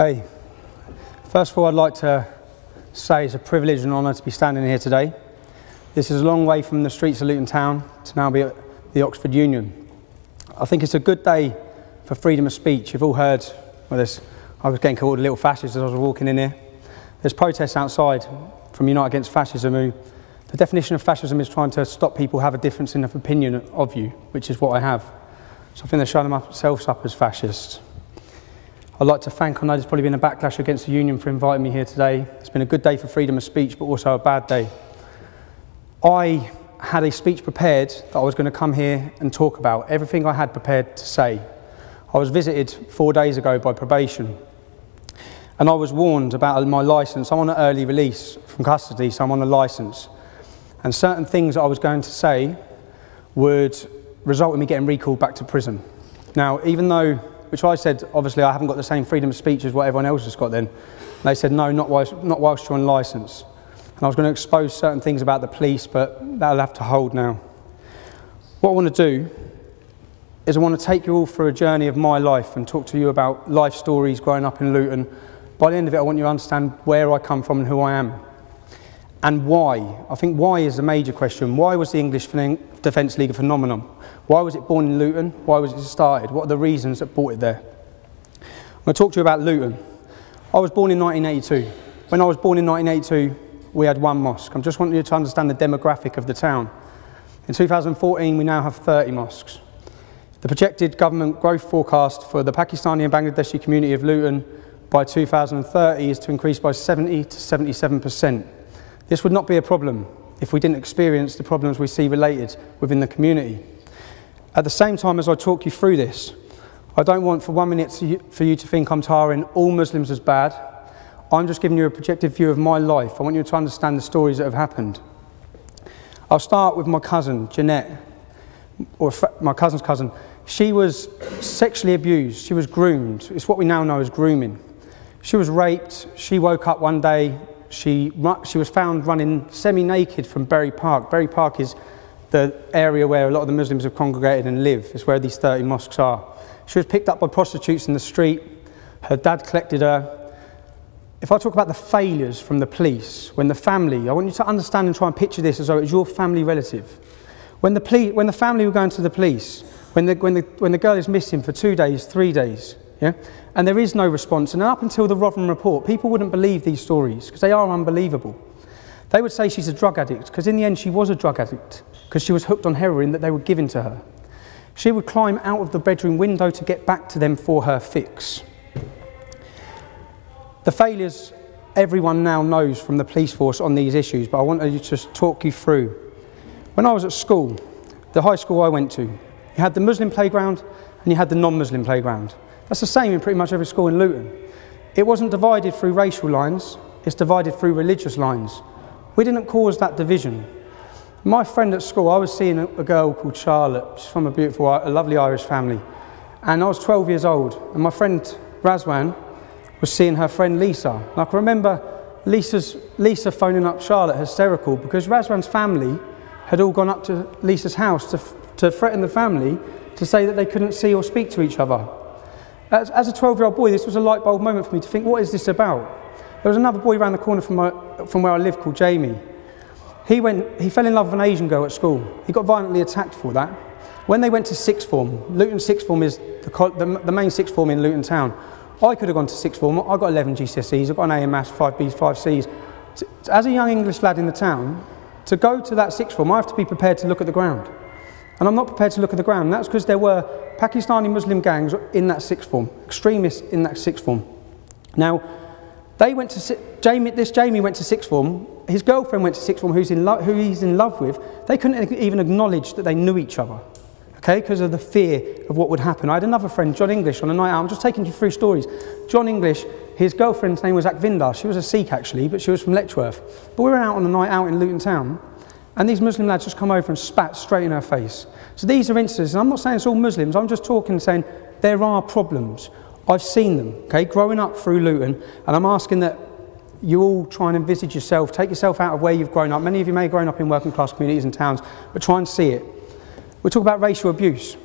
Okay, first of all I'd like to say it's a privilege and honour to be standing here today. This is a long way from the streets of Luton Town to now be at the Oxford Union. I think it's a good day for freedom of speech. You've all heard, well, I was getting called a little fascist as I was walking in here. There's protests outside from Unite Against Fascism who, the definition of fascism is trying to stop people have a difference in opinion of you, which is what I have. So I think they're showing themselves up as fascists. I'd like to thank, I know there's probably been a backlash against the union for inviting me here today. It's been a good day for freedom of speech, but also a bad day. I had a speech prepared that I was going to come here and talk about, everything I had prepared to say. I was visited 4 days ago by probation, and I was warned about my licence. I'm on an early release from custody, so I'm on a licence. And certain things that I was going to say would result in me getting recalled back to prison. Now, even though, which I said, obviously I haven't got the same freedom of speech as what everyone else has got then. And they said, no, not whilst you're on licence. And I was going to expose certain things about the police, but that'll have to hold now. What I want to do is I want to take you all through a journey of my life and talk to you about life stories growing up in Luton. By the end of it, I want you to understand where I come from and who I am. And why. I think why is a major question. Why was the English Defence League a phenomenon? Why was it born in Luton? Why was it started? What are the reasons that brought it there? I'm going to talk to you about Luton. I was born in 1982. When I was born in 1982, we had one mosque. I just want you to understand the demographic of the town. In 2014, we now have 30 mosques. The projected government growth forecast for the Pakistani and Bangladeshi community of Luton by 2030 is to increase by 70 to 77%. This would not be a problem if we didn't experience the problems we see related within the community. At the same time as I talk you through this, I don't want for 1 minute for you to think I'm tarring all Muslims as bad. I'm just giving you a projected view of my life. I want you to understand the stories that have happened. I'll start with my cousin, Jeanette, or my cousin's cousin. She was sexually abused. She was groomed. It's what we now know as grooming. She was raped. She woke up one day. She was found running semi-naked from Bury Park. Bury Park is the area where a lot of the Muslims have congregated and live. It's where these 30 mosques are. She was picked up by prostitutes in the street. Her dad collected her. If I talk about the failures from the police, when the family, I want you to understand and try and picture this as though it's your family relative. When the family were going to the police, when the girl is missing for 2 days, 3 days, yeah, and there is no response, and up until the Rotherham report, people wouldn't believe these stories because they are unbelievable. They would say she's a drug addict because in the end she was a drug addict because she was hooked on heroin that they were giving to her. She would climb out of the bedroom window to get back to them for her fix. The failures everyone now knows from the police force on these issues, but I want to just talk you through. When I was at school, the high school I went to, you had the Muslim playground and you had the non-Muslim playground. That's the same in pretty much every school in Luton. It wasn't divided through racial lines, it's divided through religious lines. We didn't cause that division. My friend at school, I was seeing a girl called Charlotte. She's from a lovely Irish family. And I was 12 years old, and my friend Razwan was seeing her friend Lisa. And I can remember Lisa phoning up Charlotte hysterical because Razwan's family had all gone up to Lisa's house to threaten the family to say that they couldn't see or speak to each other. As a 12-year-old boy, this was a light bulb moment for me to think, what is this about? There was another boy around the corner from where I live called Jamie. He fell in love with an Asian girl at school. He got violently attacked for that. When they went to sixth form, Luton sixth form is the main sixth form in Luton Town. I could have gone to sixth form. I got 11 GCSEs, I got an A in maths, 5 Bs, 5 Cs. As a young English lad in the town, to go to that sixth form, I have to be prepared to look at the ground. And I'm not prepared to look at the ground. And that's because there were Pakistani Muslim gangs in that sixth form, extremists in that sixth form. Now, this Jamie went to sixth form, his girlfriend went to sixth form, who he's in love with. They couldn't even acknowledge that they knew each other, okay, because of the fear of what would happen. I had another friend, John English, on a night out. I'm just taking you through stories. John English, his girlfriend's name was Akvinder. She was a Sikh actually, but she was from Letchworth. But we were out on a night out in Luton Town, and these Muslim lads just come over and spat straight in her face. So these are instances, and I'm not saying it's all Muslims, I'm just talking and saying there are problems. I've seen them, okay, growing up through Luton, and I'm asking that you all try and envisage yourself, take yourself out of where you've grown up. Many of you may have grown up in working class communities and towns, but try and see it. We talk about racial abuse.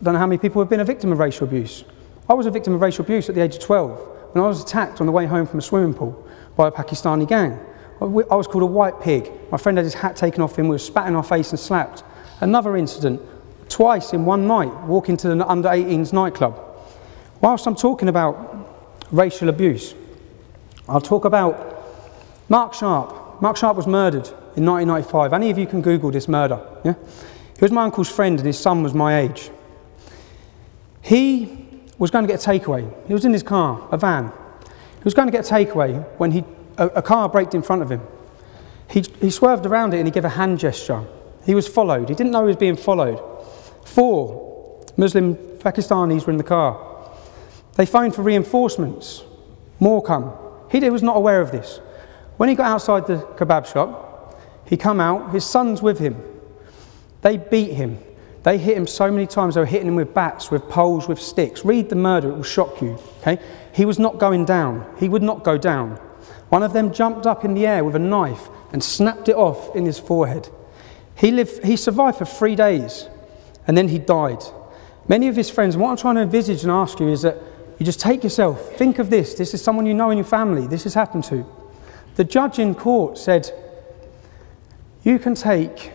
I don't know how many people have been a victim of racial abuse. I was a victim of racial abuse at the age of 12. when I was attacked on the way home from a swimming pool by a Pakistani gang. I was called a white pig. My friend had his hat taken off him, we were spat in our face and slapped. Another incident, twice in one night, walking to the under-18s nightclub. Whilst I'm talking about racial abuse, I'll talk about Mark Sharp. Mark Sharp was murdered in 1995. Any of you can Google this murder, yeah? He was my uncle's friend and his son was my age. He was going to get a takeaway. He was in his car, a van. He was going to get a takeaway when a car braked in front of him. He swerved around it and he gave a hand gesture. He was followed. He didn't know he was being followed. 4 Muslim Pakistanis were in the car. They phoned for reinforcements. More come. He was not aware of this. When he got outside the kebab shop, he come out, his son's with him. They beat him. They hit him so many times, they were hitting him with bats, with poles, with sticks. Read the murder, it will shock you, okay? He was not going down. He would not go down. One of them jumped up in the air with a knife and snapped it off in his forehead. He survived for 3 days, and then he died. Many of his friends, and what I'm trying to envisage and ask you is that you just take yourself, think of this is someone you know in your family, this has happened to. The judge in court said, you can take,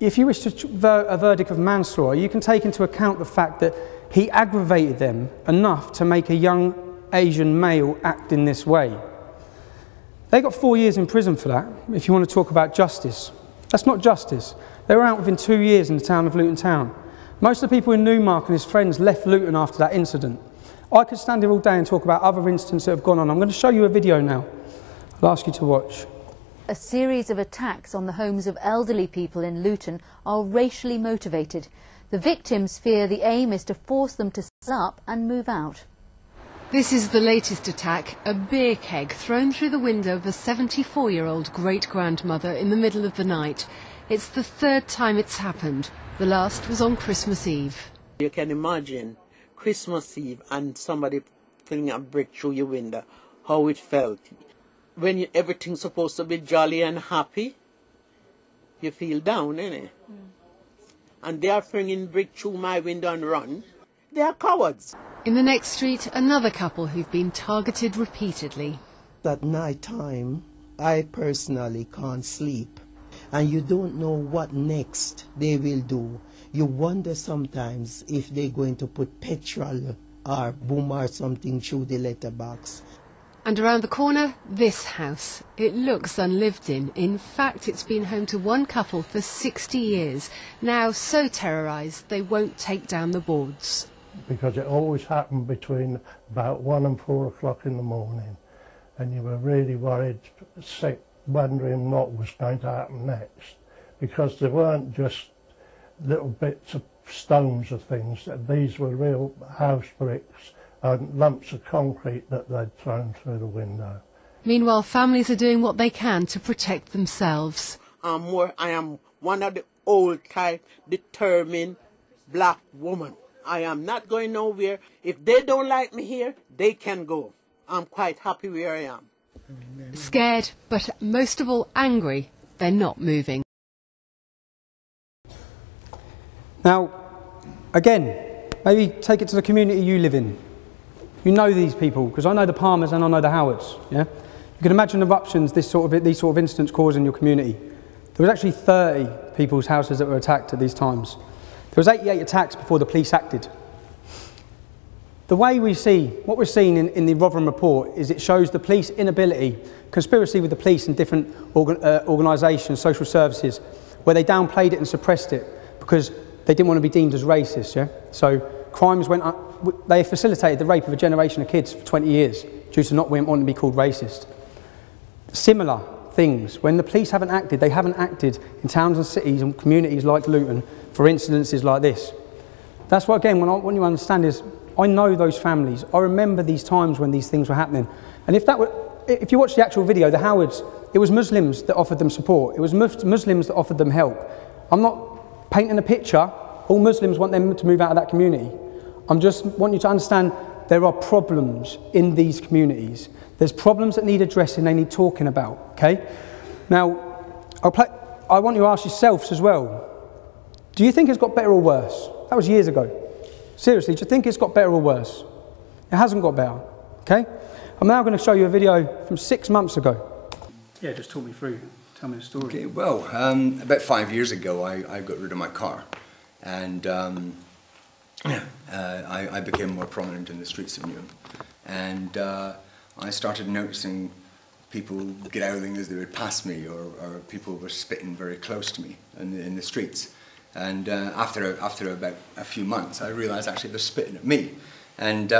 if you wish to a verdict of manslaughter, you can take into account the fact that he aggravated them enough to make a young Asian male act in this way. They got 4 years in prison for that, if you want to talk about justice. That's not justice. They were out within 2 years in the town of Luton Town. Most of the people in Newmark and his friends left Luton after that incident. I could stand here all day and talk about other incidents that have gone on. I'm going to show you a video now. I'll ask you to watch. A series of attacks on the homes of elderly people in Luton are racially motivated. The victims fear the aim is to force them to sit up and move out. This is the latest attack, a beer keg thrown through the window of a 74-year-old great-grandmother in the middle of the night. It's the 3rd time it's happened. The last was on Christmas Eve. You can imagine Christmas Eve and somebody flinging a brick through your window, how it felt. When everything's supposed to be jolly and happy, you feel down, innit? And they are flinging brick through my window and run. They are cowards. In the next street, another couple who've been targeted repeatedly. At night time, I personally can't sleep. And you don't know what next they will do. You wonder sometimes if they're going to put petrol or boom or something through the letterbox. And around the corner, this house. It looks unlived in. In fact, it's been home to one couple for 60 years. Now so terrorised, they won't take down the boards. Because it always happened between about 1 and 4 o'clock in the morning. And you were really worried, sick, wondering what was going to happen next. Because they weren't just little bits of stones or things. These were real house bricks and lumps of concrete that they'd thrown through the window. Meanwhile, families are doing what they can to protect themselves. I am one of the old type, determined black woman. I am not going nowhere. If they don't like me here, they can go. I'm quite happy where I am. Scared, but most of all angry, they're not moving. Now, again, maybe take it to the community you live in. You know these people, because I know the Palmers and I know the Howards. Yeah? You can imagine eruptions these sort of incidents cause in your community. There was actually 30 people's houses that were attacked at these times. There was 88 attacks before the police acted. The way we see, what we're seeing in the Rotherham report is it shows the police inability, conspiracy with the police and different organisations, social services, where they downplayed it and suppressed it because they didn't want to be deemed as racist. Yeah? So crimes went up. They facilitated the rape of a generation of kids for 20 years due to not wanting to be called racist. Similar things, when the police haven't acted, they haven't acted in towns and cities and communities like Luton for incidences like this. That's what, again, what you understand is, I know those families. I remember these times when these things were happening. And if you watch the actual video, the Howards, it was Muslims that offered them support. It was Muslims that offered them help. I'm not painting a picture. All Muslims want them to move out of that community. I just want you to understand there are problems in these communities. There's problems that need addressing, they need talking about, okay? Now, I want you to ask yourselves as well, do you think it's got better or worse? That was years ago. Seriously, do you think it's got better or worse? It hasn't got better, okay? I'm now going to show you a video from 6 months ago. Yeah, just talk me through. Tell me the story. Okay, well, about 5 years ago, I got rid of my car, and I became more prominent in the streets of Newham, and I started noticing people growling as they would pass me, or people were spitting very close to me in the streets. And after about a few months, I realised actually they're spitting at me, and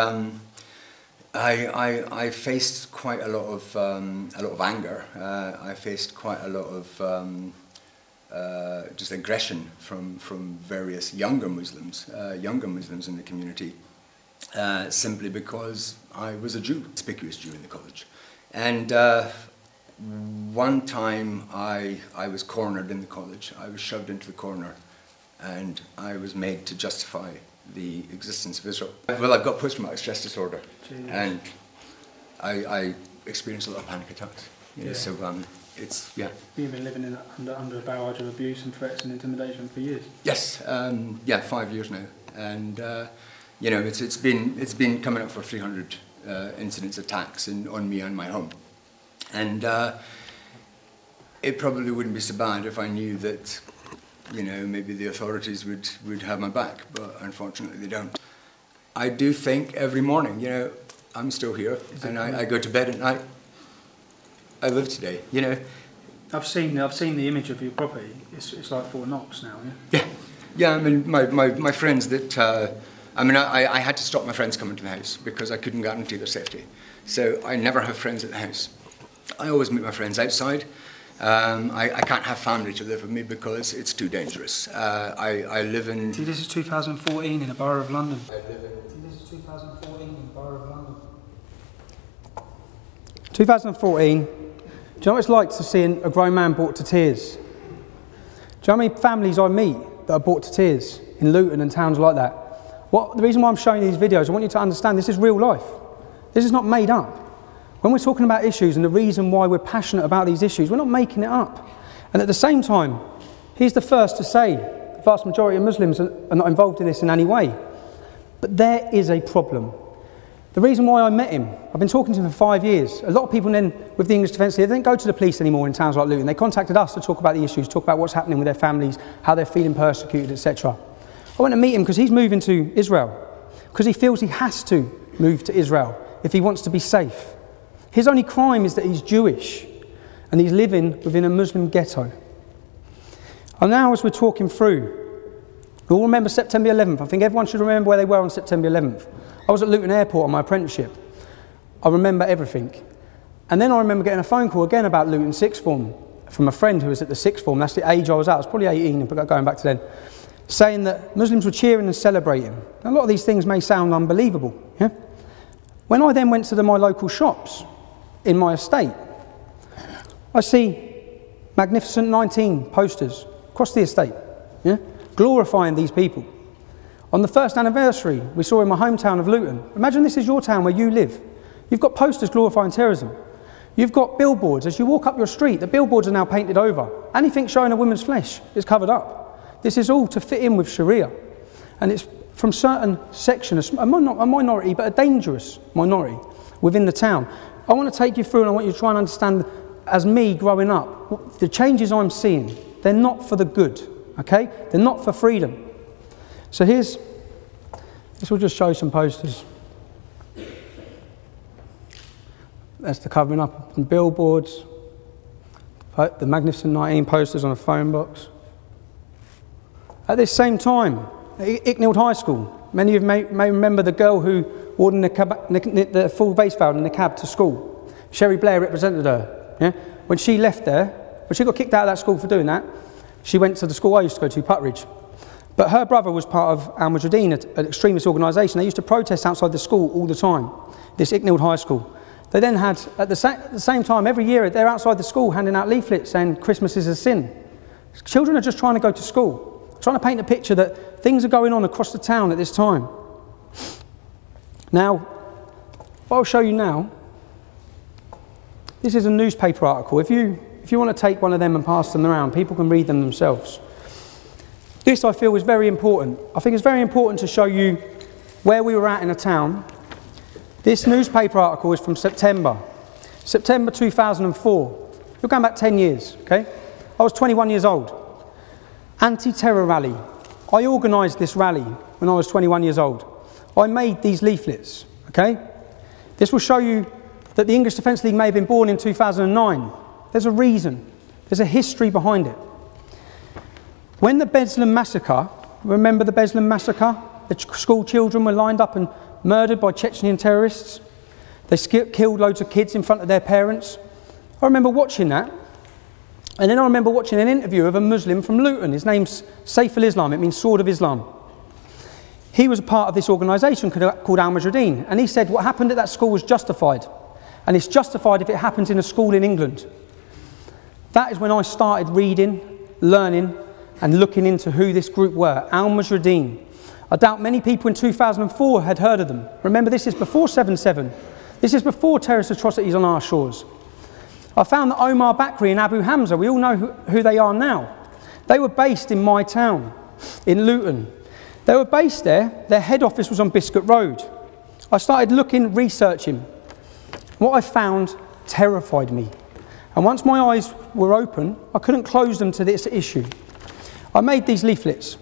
I faced quite a lot of anger. I faced quite a lot of just aggression from various younger Muslims in the community, simply because I was a Jew, conspicuous Jew in the college. And one time I was cornered in the college. I was shoved into the corner, and I was made to justify the existence of Israel. Well, I've got post-traumatic stress disorder. Jeez. And I experienced a lot of panic attacks. You know, so it's, yeah. You've been living under a barrage of abuse and threats and intimidation for years? Yes, yeah, 5 years now. And, you know, it's been coming up for 300 incidents, attacks on me and my home. And it probably wouldn't be so bad if I knew that, you know, maybe the authorities would have my back, but unfortunately they don't. I do think every morning, you know, I'm still here, and I go to bed at night. I live today, you know. I've seen the image of your property. It's like Fort Knox now, yeah? Yeah, yeah. I mean, my friends that I mean, I had to stop my friends coming to the house because I couldn't guarantee their safety. So I never have friends at the house. I always meet my friends outside. I can't have family to live with me because it's too dangerous. I live in... See, this is 2014 in the Borough of London. This is 2014 in the Borough of London. 2014. Do you know what it's like to see a grown man brought to tears? Do you know how many families I meet that are brought to tears in Luton and towns like that? The reason why I'm showing you these videos, I want you to understand this is real life. This is not made up. When we're talking about issues and the reason why we're passionate about these issues, we're not making it up. And at the same time, he's the first to say the vast majority of Muslims are not involved in this in any way. But there is a problem. The reason why I met him, I've been talking to him for 5 years. A lot of people then, with the English Defence League, they don't go to the police anymore in towns like Luton. They contacted us to talk about the issues, talk about what's happening with their families, how they're feeling persecuted, etc. I went to meet him because he's moving to Israel, because he feels he has to move to Israel if he wants to be safe. His only crime is that he's Jewish and he's living within a Muslim ghetto. And now as we're talking through, we all remember September 11th. I think everyone should remember where they were on September 11th. I was at Luton Airport on my apprenticeship. I remember everything. And then I remember getting a phone call again about Luton sixth form from a friend who was at the sixth form. That's the age I was at. I was probably 18, going back to then. Saying that Muslims were cheering and celebrating. A lot of these things may sound unbelievable. Yeah? When I then went to my local shops in my estate, I see Magnificent 19 posters across the estate, yeah? Glorifying these people. On the first anniversary we saw in my hometown of Luton, imagine this is your town where you live. You've got posters glorifying terrorism. You've got billboards. As you walk up your street, the billboards are now painted over. Anything showing a woman's flesh is covered up. This is all to fit in with Sharia. And it's from certain sections, a minority, but a dangerous minority within the town. I want to take you through and I want you to try and understand, as me growing up, the changes I'm seeing, they're not for the good, okay? They're not for freedom. So this will just show some posters. That's the covering up on billboards, the Magnificent 19 posters on a phone box. At this same time, at Icknield High School, many of you may remember the girl who wore the full face veil in the cab to school. Sherry Blair represented her. Yeah? When she left there, when she got kicked out of that school for doing that, she went to the school I used to go to, Putridge. But her brother was part of Al Mujahideen, an extremist organisation. They used to protest outside the school all the time, this Icknield High School. They then had, at the same time, every year, they're outside the school handing out leaflets saying Christmas is a sin. Children are just trying to go to school, trying to paint a picture that things are going on across the town at this time. Now, what I'll show you now, this is a newspaper article. If you want to take one of them and pass them around, people can read them themselves. This, I feel, is very important. I think it's very important to show you where we were at in a town This newspaper article is from September 2004. You're going back 10 years, okay? I was 21 years old. Anti-terror rally. I organised this rally when I was 21 years old. I made these leaflets, okay? This will show you that the English Defence League may have been born in 2009. There's a reason. There's a history behind it. When the Beslan massacre, remember the Beslan massacre? The school children were lined up and murdered by Chechen terrorists. They killed loads of kids in front of their parents. I remember watching that. And then I remember watching an interview of a Muslim from Luton. His name's Stifled Islam. It means sword of Islam. He was a part of this organisation called Al-Mujahideen. And he said what happened at that school was justified. And it's justified if it happens in a school in England. That is when I started reading, learning, and looking into who this group were, Al-Mujahideen. I doubt many people in 2004 had heard of them. Remember, this is before 7/7. This is before terrorist atrocities on our shores. I found that Omar Bakri and Abu Hamza, we all know who they are now. They were based in my town, in Luton. They were based there. Their head office was on Biscuit Road. I started looking, researching. What I found terrified me. And once my eyes were open, I couldn't close them to this issue. I made these leaflets.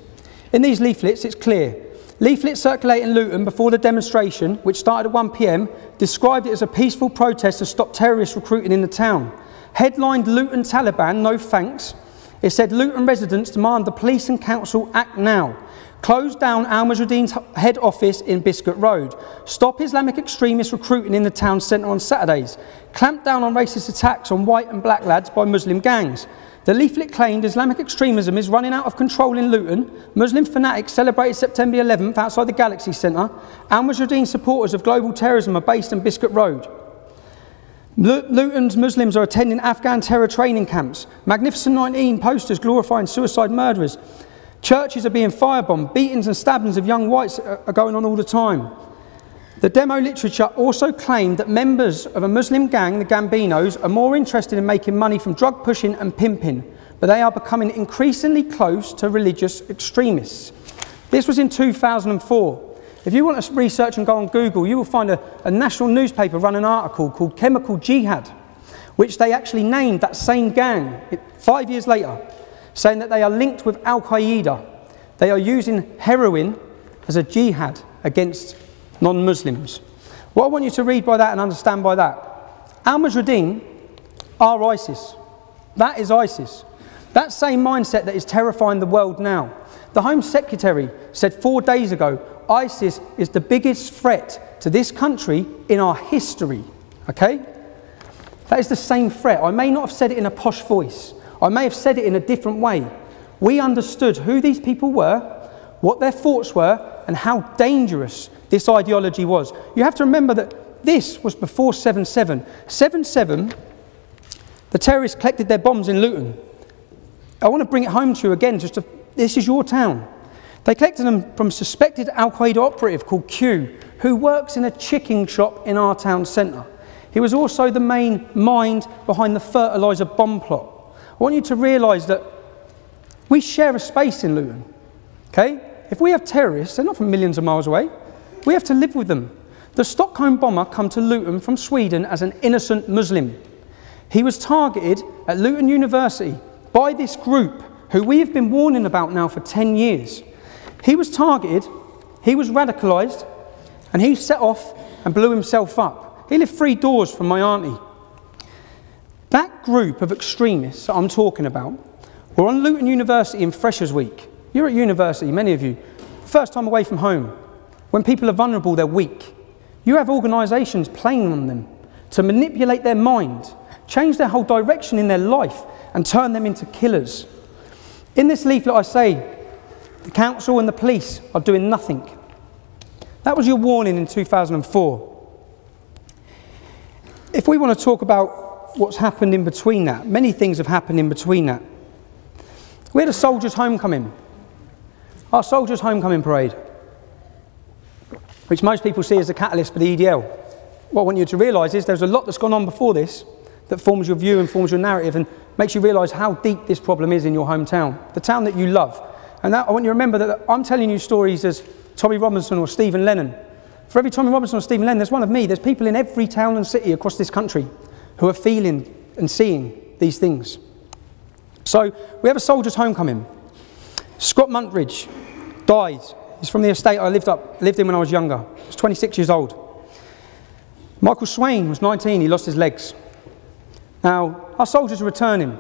In these leaflets, it's clear. Leaflets circulating in Luton before the demonstration, which started at 1 p.m, described it as a peaceful protest to stop terrorist recruiting in the town. Headlined Luton Taliban, no thanks. It said Luton residents demand the police and council act now. Close down Al-Mujahideen's head office in Biscuit Road. Stop Islamic extremists recruiting in the town centre on Saturdays. Clamp down on racist attacks on white and black lads by Muslim gangs. The leaflet claimed Islamic extremism is running out of control in Luton. Muslim fanatics celebrated September 11th outside the Galaxy Centre. Al-Mujahideen supporters of global terrorism are based in Biscuit Road. Luton's Muslims are attending Afghan terror training camps. Magnificent 19 posters glorifying suicide murderers. Churches are being firebombed. Beatings and stabbings of young whites are going on all the time. The demo literature also claimed that members of a Muslim gang, the Gambinos, are more interested in making money from drug pushing and pimping, but they are becoming increasingly close to religious extremists. This was in 2004. If you want to research and go on Google, you will find a national newspaper run an article called Chemical Jihad, which they actually named that same gang 5 years later, saying that they are linked with Al-Qaeda. They are using heroin as a jihad against non-Muslims. What I want you to read by that and understand by that, Al-Mujahideen are ISIS. That is ISIS. That same mindset that is terrifying the world now. The Home Secretary said 4 days ago, ISIS is the biggest threat to this country in our history, okay? That is the same threat. I may not have said it in a posh voice. I may have said it in a different way. We understood who these people were, what their thoughts were, and how dangerous this ideology was. You have to remember that this was before 7/7. 7/7, the terrorists collected their bombs in Luton. I want to bring it home to you again, this is your town. They collected them from a suspected Al-Qaeda operative called Q, who works in a chicken shop in our town centre. He was also the main mind behind the fertiliser bomb plot. I want you to realise that we share a space in Luton, okay? If we have terrorists, they're not from millions of miles away. We have to live with them. The Stockholm bomber came to Luton from Sweden as an innocent Muslim. He was targeted at Luton University by this group who we have been warning about now for 10 years. He was targeted, he was radicalised, and he set off and blew himself up. He lived 3 doors from my auntie. That group of extremists that I'm talking about were on Luton University in Freshers Week. You're at university, many of you, first time away from home. When people are vulnerable, they're weak. You have organisations playing on them to manipulate their mind, change their whole direction in their life, and turn them into killers. In this leaflet I say, the council and the police are doing nothing. That was your warning in 2004. If we want to talk about what's happened in between that, many things have happened in between that. We had a soldiers' homecoming. Our soldiers' homecoming parade, which most people see as a catalyst for the EDL. What I want you to realise is there's a lot that's gone on before this that forms your view and forms your narrative and makes you realise how deep this problem is in your hometown, the town that you love. And that, I want you to remember that I'm telling you stories as Tommy Robinson or Stephen Lennon. For every Tommy Robinson or Stephen Lennon, there's one of me. There's people in every town and city across this country who are feeling and seeing these things. So we have a soldier's homecoming. Scott Muntridge died. He's from the estate I lived in when I was younger. He was 26 years old. Michael Swain was 19. He lost his legs. Now, our soldiers are returning.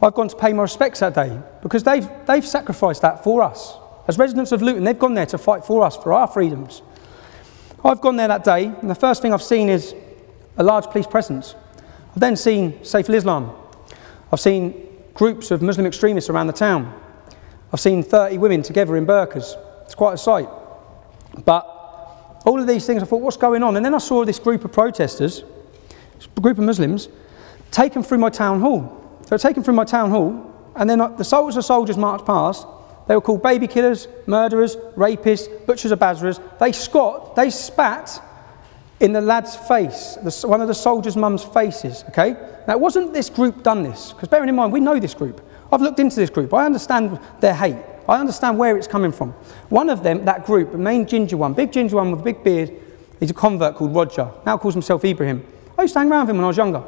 I've gone to pay my respects that day because they've sacrificed that for us. As residents of Luton, they've gone there to fight for us, for our freedoms. I've gone there that day, and the first thing I've seen is a large police presence. I've then seen Stifled Islam. I've seen groups of Muslim extremists around the town. I've seen 30 women together in burqas. It's quite a sight. But all of these things, I thought, what's going on? And then I saw this group of protesters, a group of Muslims, taken through my town hall. They were taken through my town hall, and then the soldiers marched past. They were called baby killers, murderers, rapists, butchers of Basras. They spat in the lad's face, one of the soldiers' mum's faces, okay? Now, it wasn't this group done this, because bearing in mind, we know this group. I've looked into this group. I understand their hate. I understand where it's coming from. One of them, that group, the main ginger one, big ginger one with a big beard, he's a convert called Roger, now calls himself Ibrahim. I used to hang around with him when I was younger.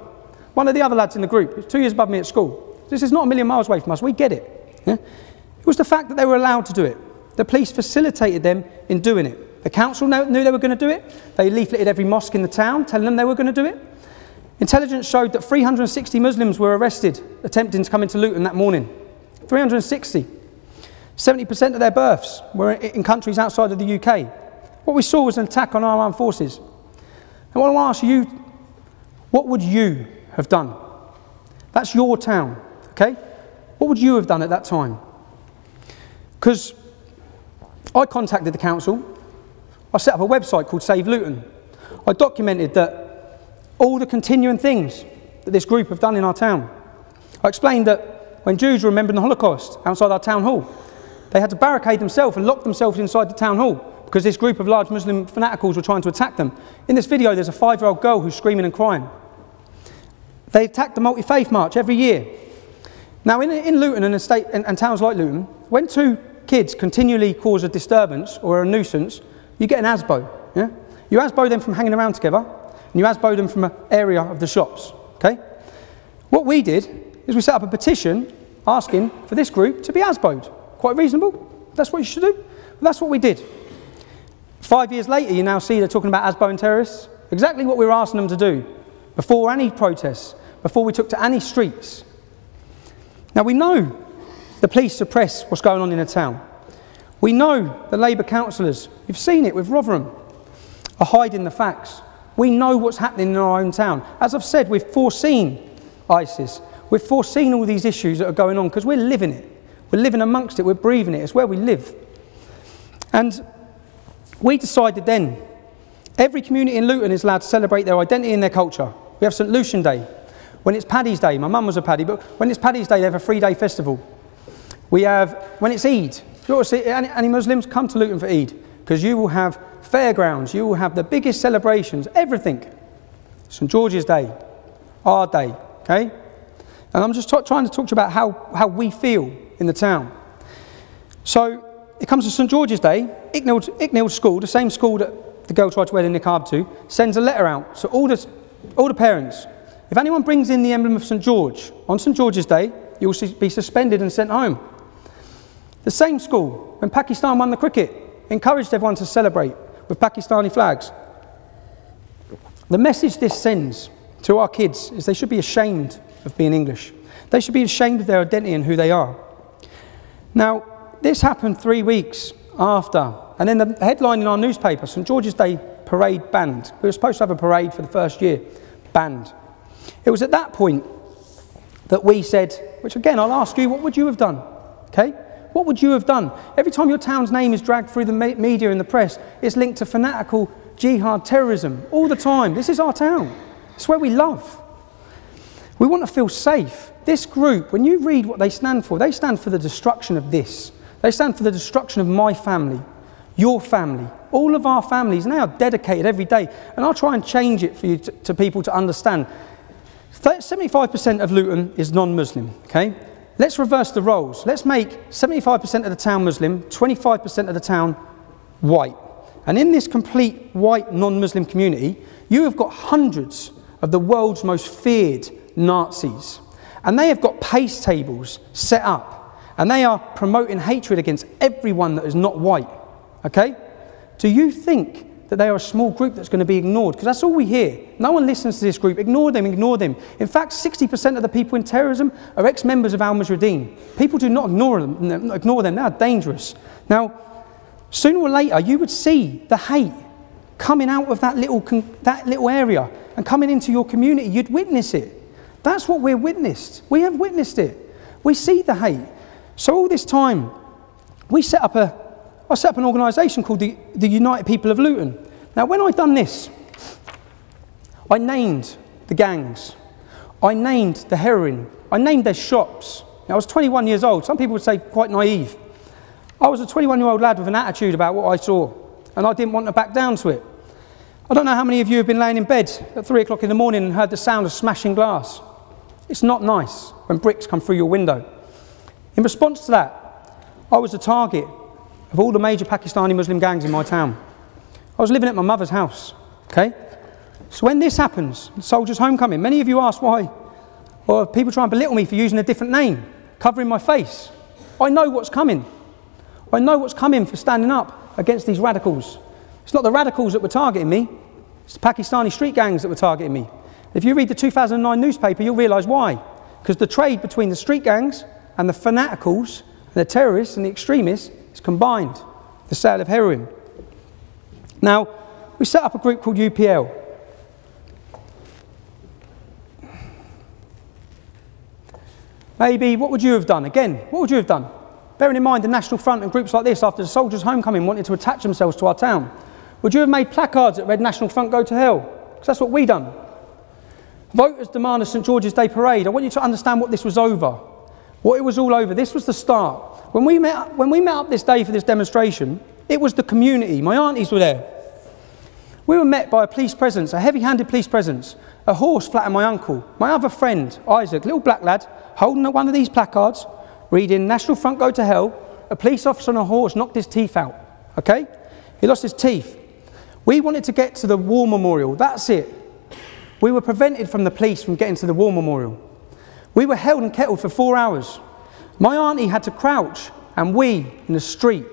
One of the other lads in the group, he's 2 years above me at school. This is not a million miles away from us, we get it. Yeah? It was the fact that they were allowed to do it. The police facilitated them in doing it. The council knew they were going to do it. They leafleted every mosque in the town, telling them they were going to do it. Intelligence showed that 360 Muslims were arrested attempting to come into Luton that morning. 360. 70% of their births were in countries outside of the UK. What we saw was an attack on our armed forces. And what I want to ask you, what would you have done? That's your town, okay? What would you have done at that time? Because I contacted the council. I set up a website called Save Luton. I documented that all the continuing things that this group have done in our town. I explained that when Jews were remembering the Holocaust outside our town hall, they had to barricade themselves and lock themselves inside the town hall because this group of large Muslim fanaticals were trying to attack them. In this video, there's a 5-year-old girl who's screaming and crying. They attack the multi-faith march every year. Now, in Luton and towns like Luton, when two kids continually cause a disturbance or a nuisance, you get an ASBO. Yeah? You ASBO them from hanging around together, and you ASBO them from an area of the shops. Okay? What we did is we set up a petition asking for this group to be ASBO'd. Quite reasonable. That's what you should do. Well, that's what we did. 5 years later, you now see they're talking about ASBOing terrorists. Exactly what we were asking them to do before any protests, before we took to any streets. Now, we know the police suppress what's going on in a town. We know the Labour councillors, you've seen it with Rotherham, are hiding the facts. We know what's happening in our own town. As I've said, we've foreseen ISIS. We've foreseen all these issues that are going on because we're living it. We're living amongst it. We're breathing it. It's where we live. And we decided then, every community in Luton is allowed to celebrate their identity and their culture. We have St Lucian Day. When it's Paddy's Day, my mum was a Paddy, but when it's Paddy's Day, they have a 3-day festival. We have, when it's Eid, if you want to see any Muslims, come to Luton for Eid, because you will have fairgrounds, you will have the biggest celebrations, everything. St George's Day, our day, okay? And I'm just trying to talk to you about how we feel in the town. So it comes to St George's Day, Icknield School, the same school that the girl tried to wear the niqab to, sends a letter out to all the parents. If anyone brings in the emblem of St George on St George's Day, you will be suspended and sent home. The same school, when Pakistan won the cricket, encouraged everyone to celebrate with Pakistani flags. The message this sends to our kids is they should be ashamed of being English. They should be ashamed of their identity and who they are. Now, this happened 3 weeks after, and then the headline in our newspaper, St George's Day parade banned. We were supposed to have a parade for the first year, banned. It was at that point that we said, which again, I'll ask you, what would you have done? Okay? What would you have done? Every time your town's name is dragged through the media and the press, it's linked to fanatical jihad terrorism all the time. This is our town. It's where we love. We want to feel safe. This group, when you read what they stand for the destruction of this. They stand for the destruction of my family, your family, all of our families now dedicated every day. And I'll try and change it for you to people to understand. 75% of Luton is non-Muslim, okay? Let's reverse the roles. Let's make 75% of the town Muslim, 25% of the town white. And in this complete white non-Muslim community, you have got hundreds of the world's most feared Nazis. And they have got pace tables set up. And they are promoting hatred against everyone that is not white. Okay? Do you think that they are a small group that's going to be ignored? Because that's all we hear. No one listens to this group. Ignore them, ignore them. In fact, 60% of the people in terrorism are ex-members of al-Mujahideen. People do not ignore them. They are dangerous. Now, sooner or later, you would see the hate coming out of that little area and coming into your community. You'd witness it. That's what we've witnessed. We have witnessed it. We see the hate. So all this time, I set up an organisation called the United People of Luton. Now, when I'd done this, I named the gangs. I named the heroin. I named their shops. Now, I was 21 years old. Some people would say quite naive. I was a 21-year-old lad with an attitude about what I saw, and I didn't want to back down to it. I don't know how many of you have been laying in bed at 3 o'clock in the morning and heard the sound of smashing glass. It's not nice when bricks come through your window. In response to that, I was the target of all the major Pakistani Muslim gangs in my town. I was living at my mother's house, okay? So when this happens, Soldiers' Homecoming, many of you ask why, or people try and belittle me for using a different name, covering my face. I know what's coming. I know what's coming for standing up against these radicals. It's not the radicals that were targeting me, it's the Pakistani street gangs that were targeting me. If you read the 2009 newspaper, you'll realise why. Because the trade between the street gangs and the fanaticals, and the terrorists and the extremists, is combined, the sale of heroin. Now, we set up a group called UPL. Maybe, what would you have done? Again, what would you have done? Bearing in mind the National Front and groups like this, after the Soldiers' Homecoming, wanted to attach themselves to our town. Would you have made placards that read National Front go to hell? Because that's what we done. Voters demand a St George's Day parade. I want you to understand what this was over. What it was all over. This was the start. When we met up this day for this demonstration, it was the community. My aunties were there. We were met by a police presence, a heavy-handed police presence. A horse flattened my uncle. My other friend, Isaac, little black lad, holding one of these placards, reading National Front go to hell. A police officer on a horse knocked his teeth out. Okay? He lost his teeth. We wanted to get to the war memorial. That's it. We were prevented from the police from getting to the war memorial. We were held and kettled for 4 hours. My auntie had to crouch, and we in the street.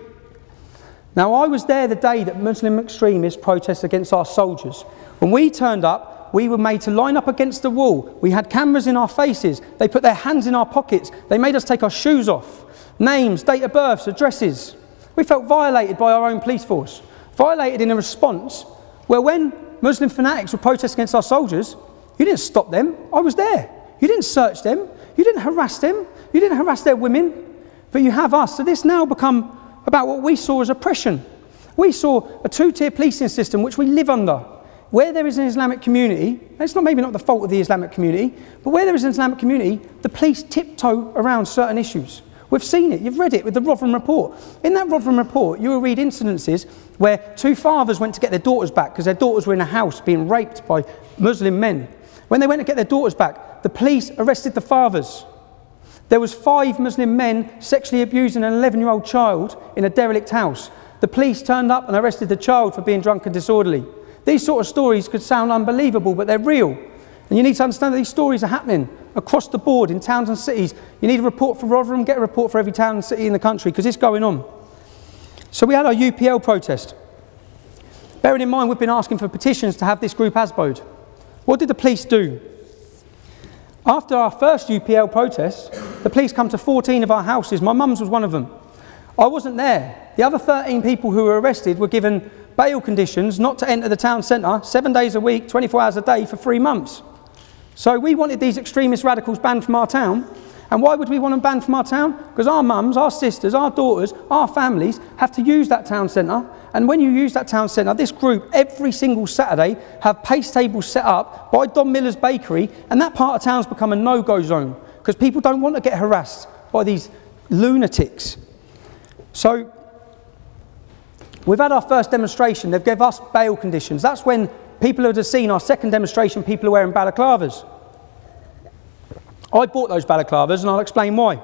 Now, I was there the day that Muslim extremists protested against our soldiers. When we turned up, we were made to line up against the wall. We had cameras in our faces. They put their hands in our pockets. They made us take our shoes off. Names, date of births, addresses. We felt violated by our own police force. Violated in a response where when Muslim fanatics were protesting against our soldiers, you didn't stop them. I was there. You didn't search them. You didn't harass them. You didn't harass their women. But you have us. So this now become about what we saw as oppression. We saw a two-tier policing system which we live under. Where there is an Islamic community, and it's maybe not the fault of the Islamic community, but where there is an Islamic community, the police tiptoe around certain issues. We've seen it, you've read it with the Rotherham report. In that Rotherham report, you will read incidences where 2 fathers went to get their daughters back because their daughters were in a house being raped by Muslim men. When they went to get their daughters back, the police arrested the fathers. There was 5 Muslim men sexually abusing an 11-year-old child in a derelict house. The police turned up and arrested the child for being drunk and disorderly. These sort of stories could sound unbelievable, but they're real. And you need to understand that these stories are happening across the board in towns and cities. You need a report for Rotherham, get a report for every town and city in the country, because it's going on. So we had our UPL protest. Bearing in mind, we've been asking for petitions to have this group ASBO'd. What did the police do? After our first UPL protest, the police come to 14 of our houses. My mum's was one of them. I wasn't there. The other 13 people who were arrested were given bail conditions not to enter the town centre 7 days a week, 24 hours a day for 3 months. So we wanted these extremist radicals banned from our town. And why would we want them banned from our town? Because our mums, our sisters, our daughters, our families have to use that town centre. And when you use that town centre, this group every single Saturday have pace tables set up by Don Miller's bakery, and that part of town's become a no-go zone because people don't want to get harassed by these lunatics. So we've had our first demonstration. They've given us bail conditions. That's when people who have seen our second demonstration, people are wearing balaclavas. I bought those balaclavas, and I'll explain why.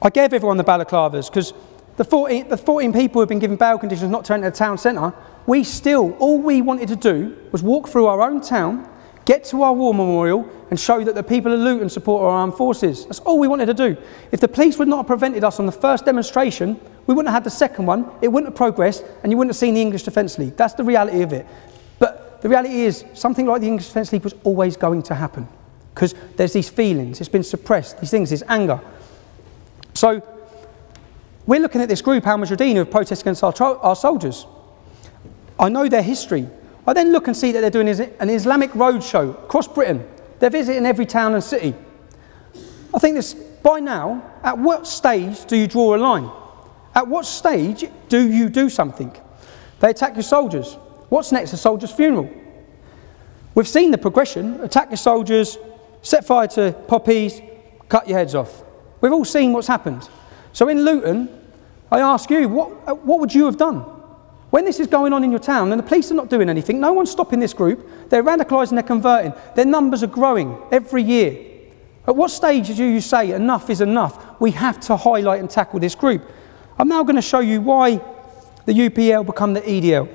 I gave everyone the balaclavas because the 14 people who have been given bail conditions not to enter the town centre, all we wanted to do was walk through our own town, get to our war memorial and show that the people of Luton support our armed forces. That's all we wanted to do. If the police would not have prevented us on the first demonstration, we wouldn't have had the second one, it wouldn't have progressed, and you wouldn't have seen the English Defence League. That's the reality of it. But the reality is, something like the English Defence League was always going to happen, because there's these feelings, it's been suppressed, these things, this anger. So we're looking at this group, Al Mujahideen, who have protested against our soldiers. I know their history. I then look and see that they're doing an Islamic roadshow across Britain. They're visiting every town and city. I think this, by now, at what stage do you draw a line? At what stage do you do something? They attack your soldiers. What's next? A soldier's funeral. We've seen the progression. Attack your soldiers, set fire to poppies, cut your heads off. We've all seen what's happened. So in Luton, I ask you, what would you have done? When this is going on in your town and the police are not doing anything, no one's stopping this group, they're radicalising, they're converting, their numbers are growing every year. At what stage do you say enough is enough? We have to highlight and tackle this group. I'm now going to show you why the UPL become the EDL.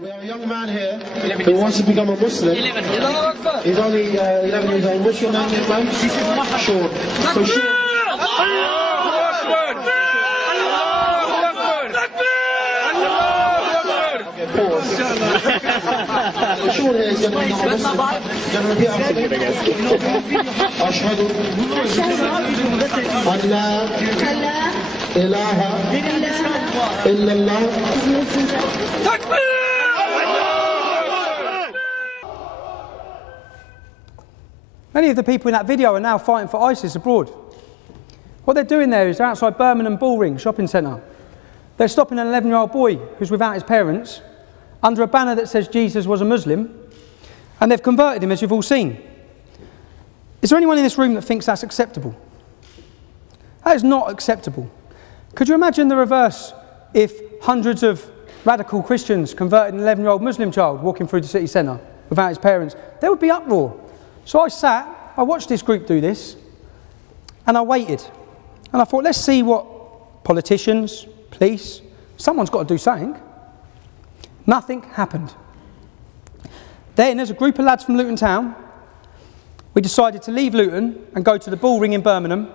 We have a young man here who wants to become a Muslim. He's only 11 years old. What's your name, man? Sean. So Sean. Sean here is going to become a Muslim. Can you repeat after me? أشهد أن لا إله إلا الله. Many of the people in that video are now fighting for ISIS abroad. What they're doing there is they're outside Birmingham Bullring shopping centre. They're stopping an 11-year-old boy who's without his parents under a banner that says Jesus was a Muslim, and they've converted him, as you've all seen. Is there anyone in this room that thinks that's acceptable? That is not acceptable. Could you imagine the reverse if hundreds of radical Christians converted an 11-year-old Muslim child walking through the city centre without his parents? There would be uproar. So I watched this group do this, and I waited. And I thought, let's see what politicians, police, someone's got to do something. Nothing happened. Then, as a group of lads from Luton Town, we decided to leave Luton and go to the Bullring in Birmingham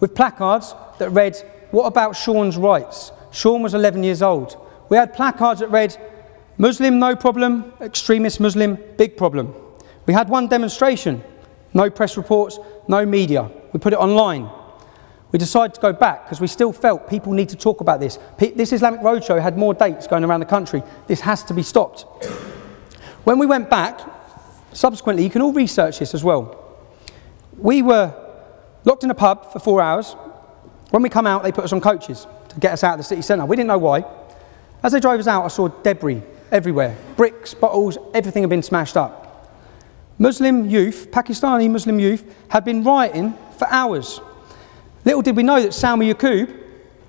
with placards that read, "What about Sean's rights?" Sean was 11 years old. We had placards that read, "Muslim, no problem. Extremist Muslim, big problem." We had one demonstration, no press reports, no media. We put it online. We decided to go back because we still felt people need to talk about this. This Islamic Roadshow had more dates going around the country. This has to be stopped. When we went back, subsequently, you can all research this as well. We were locked in a pub for 4 hours. When we come out, they put us on coaches to get us out of the city centre. We didn't know why. As they drove us out, I saw debris everywhere. Bricks, bottles, everything had been smashed up. Muslim youth, Pakistani Muslim youth, had been rioting for hours. Little did we know that Salma Yaqub,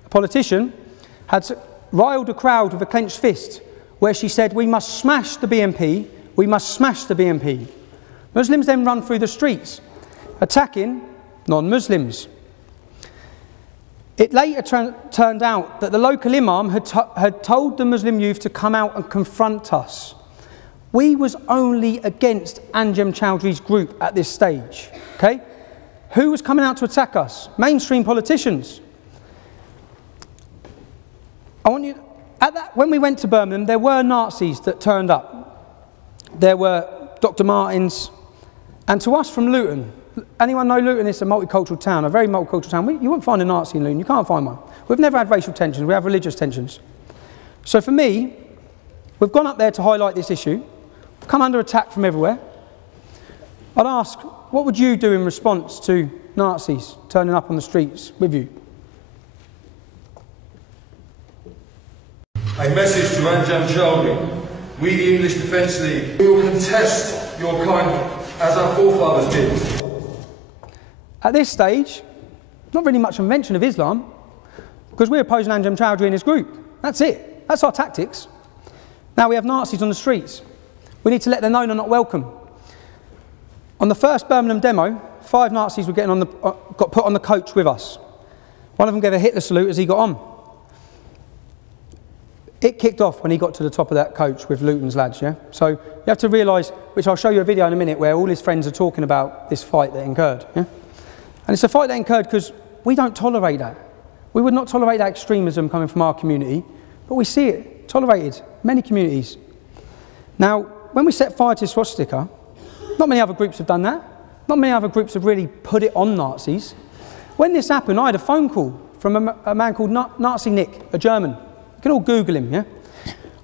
a politician, had riled a crowd with a clenched fist where she said, "We must smash the BNP, we must smash the BNP." Muslims then run through the streets, attacking non-Muslims. It later turned out that the local imam had told the Muslim youth to come out and confront us. We was only against Anjem Chowdhury's group at this stage, okay? Who was coming out to attack us? Mainstream politicians. When we went to Birmingham, there were Nazis that turned up. There were Dr. Martins, and to us from Luton, anyone know Luton is a multicultural town, a very multicultural town. You won't find a Nazi in Luton, you can't find one. We've never had racial tensions, we have religious tensions. So for me, we've gone up there to highlight this issue. We've come under attack from everywhere. I'd ask, what would you do in response to Nazis turning up on the streets with you? A message to Anjem Chowdhury. We, the English Defence League, we will contest your kindness as our forefathers did. At this stage, not really much of a mention of Islam, because we're opposing Anjem Chowdhury and his group. That's it. That's our tactics. Now we have Nazis on the streets. We need to let them know they're not welcome. On the first Birmingham demo, 5 Nazis were getting on the, got put on the coach with us. One of them gave a Hitler salute as he got on. It kicked off when he got to the top of that coach with Luton's lads, yeah? So you have to realise, which I'll show you a video in a minute, where all his friends are talking about this fight that incurred, yeah? And it's a fight that incurred because we don't tolerate that. We would not tolerate that extremism coming from our community, but we see it tolerated in many communities. Now, when we set fire to swastika, not many other groups have done that. Not many other groups have really put it on Nazis. When this happened, I had a phone call from a man called Nazi Nick, a German. You can all Google him, yeah?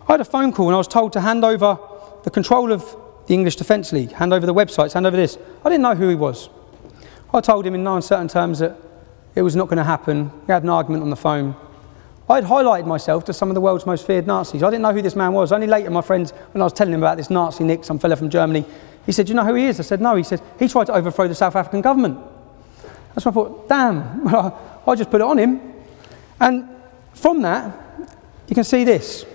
I had a phone call and I was told to hand over the control of the English Defence League, hand over the websites, hand over this. I didn't know who he was. I told him in no uncertain terms that it was not going to happen. We had an argument on the phone. I had highlighted myself to some of the world's most feared Nazis. I didn't know who this man was. Only later, my friends, when I was telling him about this Nazi Nick, some fella from Germany, he said, "Do you know who he is?" I said, "No." He said, "He tried to overthrow the South African government." That's when I thought, damn, I just put it on him. And from that, you can see this.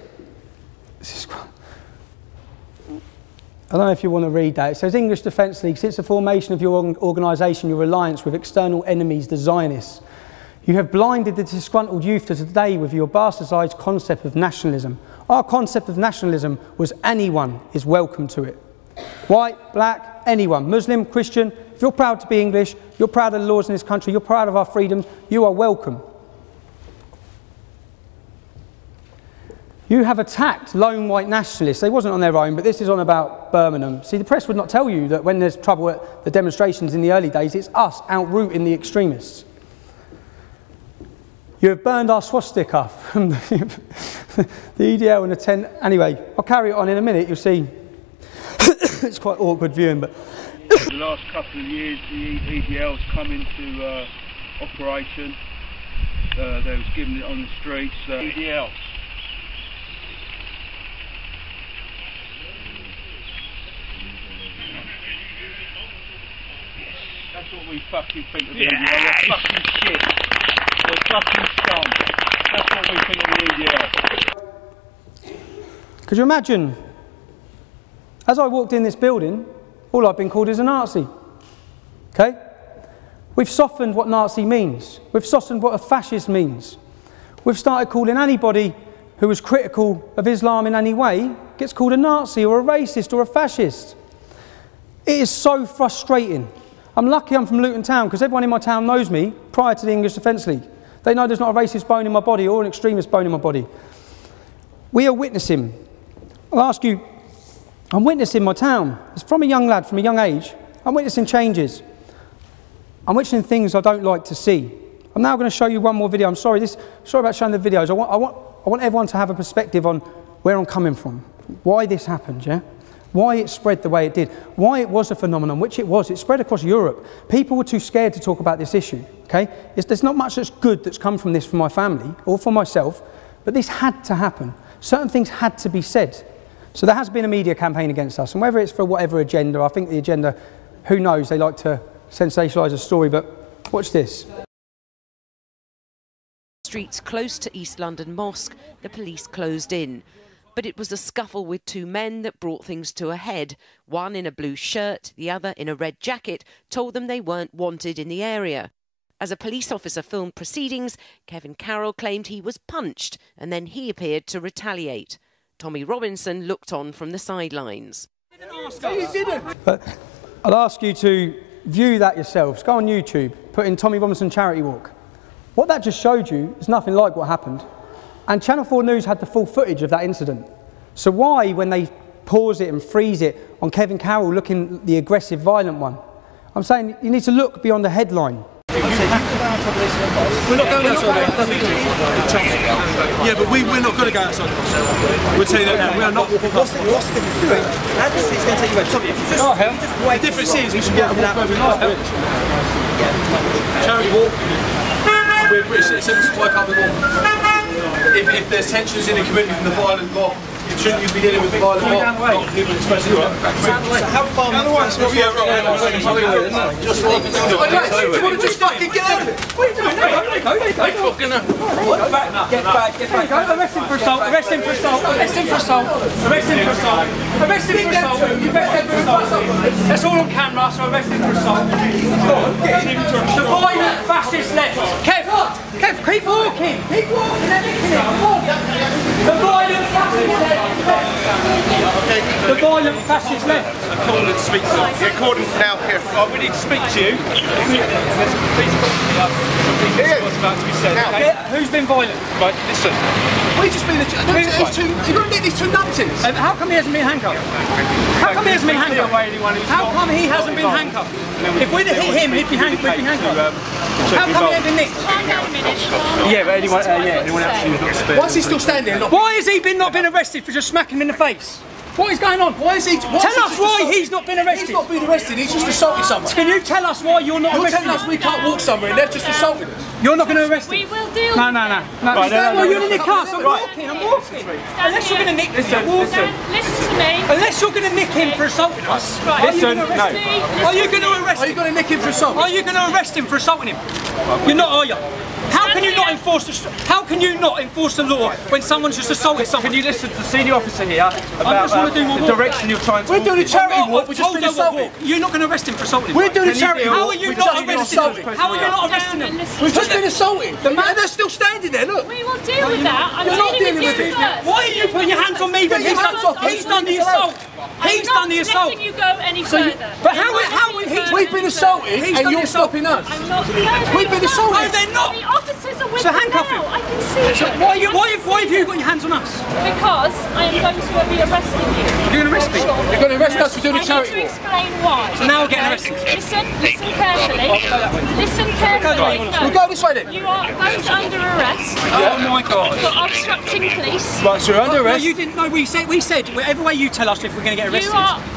I don't know if you want to read that. It says, English Defence League, since the formation of your organisation, your alliance with external enemies, the Zionists, you have blinded the disgruntled youth to today with your bastardised concept of nationalism. Our concept of nationalism was anyone is welcome to it. White, black, anyone, Muslim, Christian. If you're proud to be English, you're proud of the laws in this country, you're proud of our freedoms, you are welcome. You have attacked lone white nationalists. They wasn't on their own, but this is on about Birmingham. See, the press would not tell you that when there's trouble at the demonstrations in the early days, it's us outrooting the extremists. You have burned our swastika from the EDL and the tent. Anyway, I'll carry it on in a minute. You'll see. It's quite awkward viewing, but the last couple of years, the EDL's come into operation. They was giving it on the streets. EDL. That's what we fucking think of the EDL. We're fucking shit. We're fucking scum. That's what we think of the EDL. Could you imagine? As I walked in this building, all I've been called is a Nazi. Okay? We've softened what Nazi means. We've softened what a fascist means. We've started calling anybody who was critical of Islam in any way gets called a Nazi or a racist or a fascist. It is so frustrating. I'm lucky I'm from Luton Town because everyone in my town knows me prior to the English Defence League. They know there's not a racist bone in my body or an extremist bone in my body. We are witnessing. I'll ask you, I'm witnessing my town. It's from a young lad, from a young age. I'm witnessing changes. I'm witnessing things I don't like to see. I'm now going to show you one more video. I'm sorry about showing the videos. I want everyone to have a perspective on where I'm coming from, why this happened, yeah? Why it spread the way it did, why it was a phenomenon, which it was. It spread across Europe. People were too scared to talk about this issue, okay? There's not much that's good that's come from this for my family or for myself, but this had to happen. Certain things had to be said. So there has been a media campaign against us, and whether it's for whatever agenda, I think the agenda, who knows, they like to sensationalise a story, but watch this. Streets close to East London Mosque, the police closed in. But it was a scuffle with 2 men that brought things to a head. One in a blue shirt, the other in a red jacket, told them they weren't wanted in the area. As a police officer filmed proceedings, Kevin Carroll claimed he was punched, and then he appeared to retaliate. Tommy Robinson looked on from the sidelines. But I'll ask you to view that yourselves. Go on YouTube, put in Tommy Robinson Charity Walk. What that just showed you is nothing like what happened. And Channel 4 News had the full footage of that incident. So why, when they pause it and freeze it on Kevin Carroll looking the aggressive, violent one? I'm saying you need to look beyond the headline. We're not going outside. Yeah, but we're not going to go outside. We'll tell you that now. We are not walking past. What's the difference? It's going to take you away. The difference is we should get a walk every night. Charity walk. We're British citizens. Why can't we walk? If there's tensions in the community from the violent mob, Shouldn't you be dealing with violent people expressing that? So how far? Just just fucking get over it. What are you doing? Get back. Arrest him for assault. Arrest him for assault. Arrest him for assault. Arrest him for assault. Arrest him for assault. That's all on camera, so arrest him for assault. The violent fascist left. Kev, keep walking. Keep walking. The violent fascist left. The violent fascist left. A call and speak to them. Yeah, call them now. Here. We need to speak to you. What's about to be said. Okay? Who's been violent? Right, listen. We've just been... You've got to get these two numpties. How come he hasn't been handcuffed? How come he hasn't been handcuffed? How come he hasn't been handcuffed? If we'd have hit him, he'd be handcuffed. How come he hasn't been nicked? Yeah, but anyone else who's not spared. Why is he still standing there? Why has he not been arrested for just smacking him in the face? What is going on? Why is he? Tell us why he's not been arrested. He's not been arrested. He's just assaulted someone. Can you tell us why you're not arrested? You're telling us we can't walk somewhere and they've just assaulted us. You're not going to arrest him. We will deal. No. Well, you're in the car. I'm walking. Unless you're going to nick him. Listen to me. Unless you're going to nick him for assaulting us. Right. Listen. Are you going to arrest him? Are you going to nick him for assault? Are you going to arrest him for assaulting him? You're not, are you? How can you not enforce the law when someone's just assaulted someone? Can you listen to the senior officer here about the direction you're trying to... We're doing a charity walk, we're just being assaulted. You're not going to arrest him for assaulting him. We're doing a charity walk. How are you not arresting him? How are you not arresting him? We've just been assaulted. And they're still standing there, look. We will deal with that. I'm dealing with you first. Why are you putting your hands on me when he's done the assault? He's done the assault. I'm not letting you go any further. But how we've been assaulted and you're stopping us. We've been assaulted. No, they're not. The officers are with So them handcuff him. now. I can see. So why have you got your hands on us? Because I am going to be arresting you. You're going to arrest me? You're going to arrest us for doing a charity I need to walk. explain why. So now we're getting arrested. Listen carefully. Listen carefully. We'll go this way then. You are both under arrest. Oh my God. For obstructing police. Right, so you're under arrest. No, you didn't know. We said whatever way you tell us if we're going to get arrested.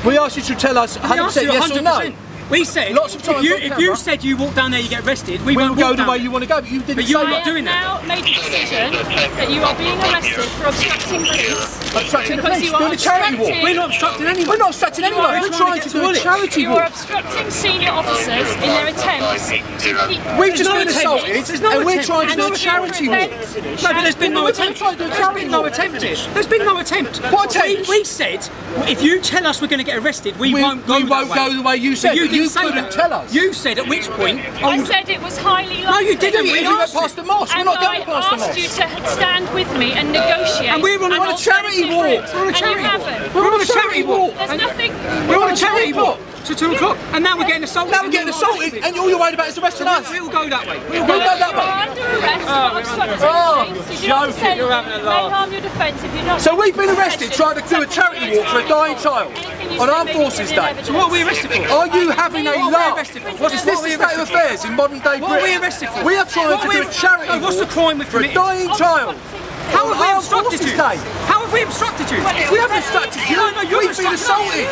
We asked you to tell us 100% yes or no. We said, lots of times if you said you walk down there, you get arrested, we will won't go walk the down way you want to go, but you didn't say you're not doing that. I have now made the decision that you are being arrested for obstructing police. Obstructing the Because police, you are doing a charity walk. We're not obstructing anyone. We're not obstructing anyone, we're trying to do a charity You walk. are obstructing senior officers in their attempts to keep... We've just been assaulted and we're trying to do a charity walk. No, but there's been no attempt. There's been no attempt. There's been no attempt. What attempt? We said, if you tell us we're going to get arrested, we won't go the way you said. You didn't say couldn't that. tell us. You said at which point... I said it was highly likely. No, you didn't. We went past the mosque. We're not going past the mosque. And I asked you to stand with me and negotiate. And we're on a charity walk. And you haven't. We're on a charity walk. There's nothing... We're on a charity walk to 2 o'clock, and now we're getting assaulted. Now we're getting assaulted, and all you're worried about is the rest of us. We'll go that way. We'll go that You are way. under arrest for obstructing police. You do not say You're having a laugh. may harm your defence if you're not... So we've been arrested trying to do a charity walk for a dying child on Armed Forces Day. So what are we arrested for? Are you having a laugh? Is this the state of affairs in modern day Britain? What are we arrested for? We are trying to do a charity walk what's the crime we've for a committed? dying child. How have we obstructed you? How have we obstructed you? We haven't obstructed you. No, you're We've been assaulted.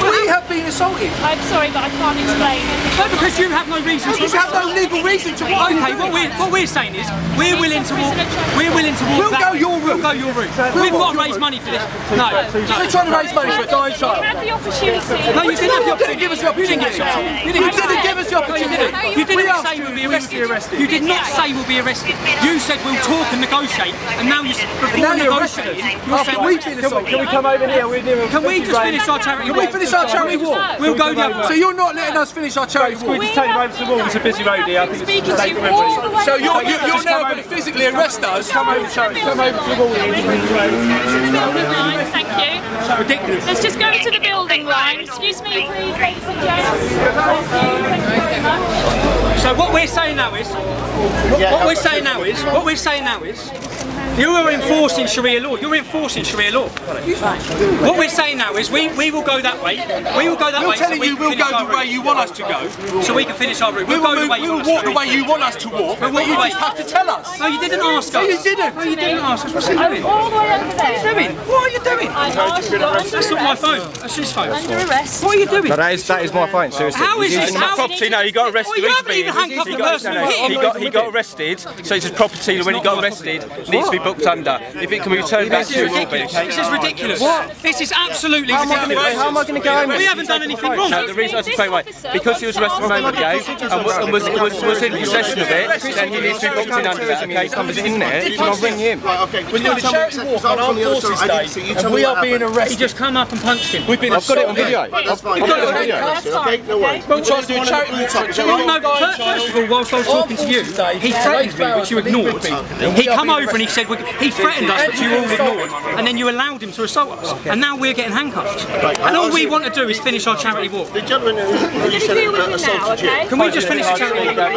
We have been assaulted. I'm sorry, but I can't explain. No, because you have no reason to. You have no legal reason to. Okay, what we're saying is we're willing to walk. We're willing to walk. We'll go your route. We'll go your route. We've got to raise money for this. No. We're trying to raise money for a dying child. You had the opportunity. No, you didn't have the opportunity. You didn't give us the opportunity. You didn't give us the opportunity. You didn't say we'll be arrested. You did not say we'll be arrested. You said we'll talk and negotiate, and now before negotiating, you're saying we've been assaulted. Can we come over here? Can we just finish our charity walk? Can we finish our charity walk? We'll go the other way. So you're not letting us finish our charity walk? We just take them over to the wall. It's a busy road here. I think it's safe for everybody. So you're now going to physically arrest us? Come over to the wall here. Thank you. Ridiculous. Let's just go to the building line. Excuse me, please, ladies and gents. Thank you very much. So what we're saying now is, you are enforcing Sharia law. You're enforcing Sharia law. What we're saying now is we will go that way. We will go that way. We're telling you we'll go the way you want us to go. So we can finish our route. We will walk the way you want us to walk. But you just have to tell us. No, you didn't ask us. No, you didn't. No, you didn't ask us. What's he doing? All the way over there. What are you doing? What are you doing? That's not my phone. That's his phone. Under arrest. What are you doing? No, that is my phone. Seriously. How is this? How property? No, he got arrested. Well, you haven't even handcuffed the person. He got arrested. So it's his property. When he got arrested, needs to be booked under. If it can be returned back to you, This is ridiculous. What? This is absolutely ridiculous. How am I going to go home? We haven't done anything wrong. No, the reason I explain why. Because he was arrested a moment ago and was in possession of it, then he needs to be booked in under that. Okay, someone's in there. You can ring him. We're doing a charity walk on Armed Forces Day, and we are being arrested. He just come up and punched him. I've got it on video. I've got it on video. Okay, no worries. We'll try to do a charity walk. First of all, whilst I was talking to you, he threatened me, which you ignored. He come over and he said, he threatened us, which you all ignored, and then you allowed him to assault us. And now we're getting handcuffed. And all we want to do is finish our charity walk. The gentleman who you said assaulted you. Can we just finish the charity walk? Are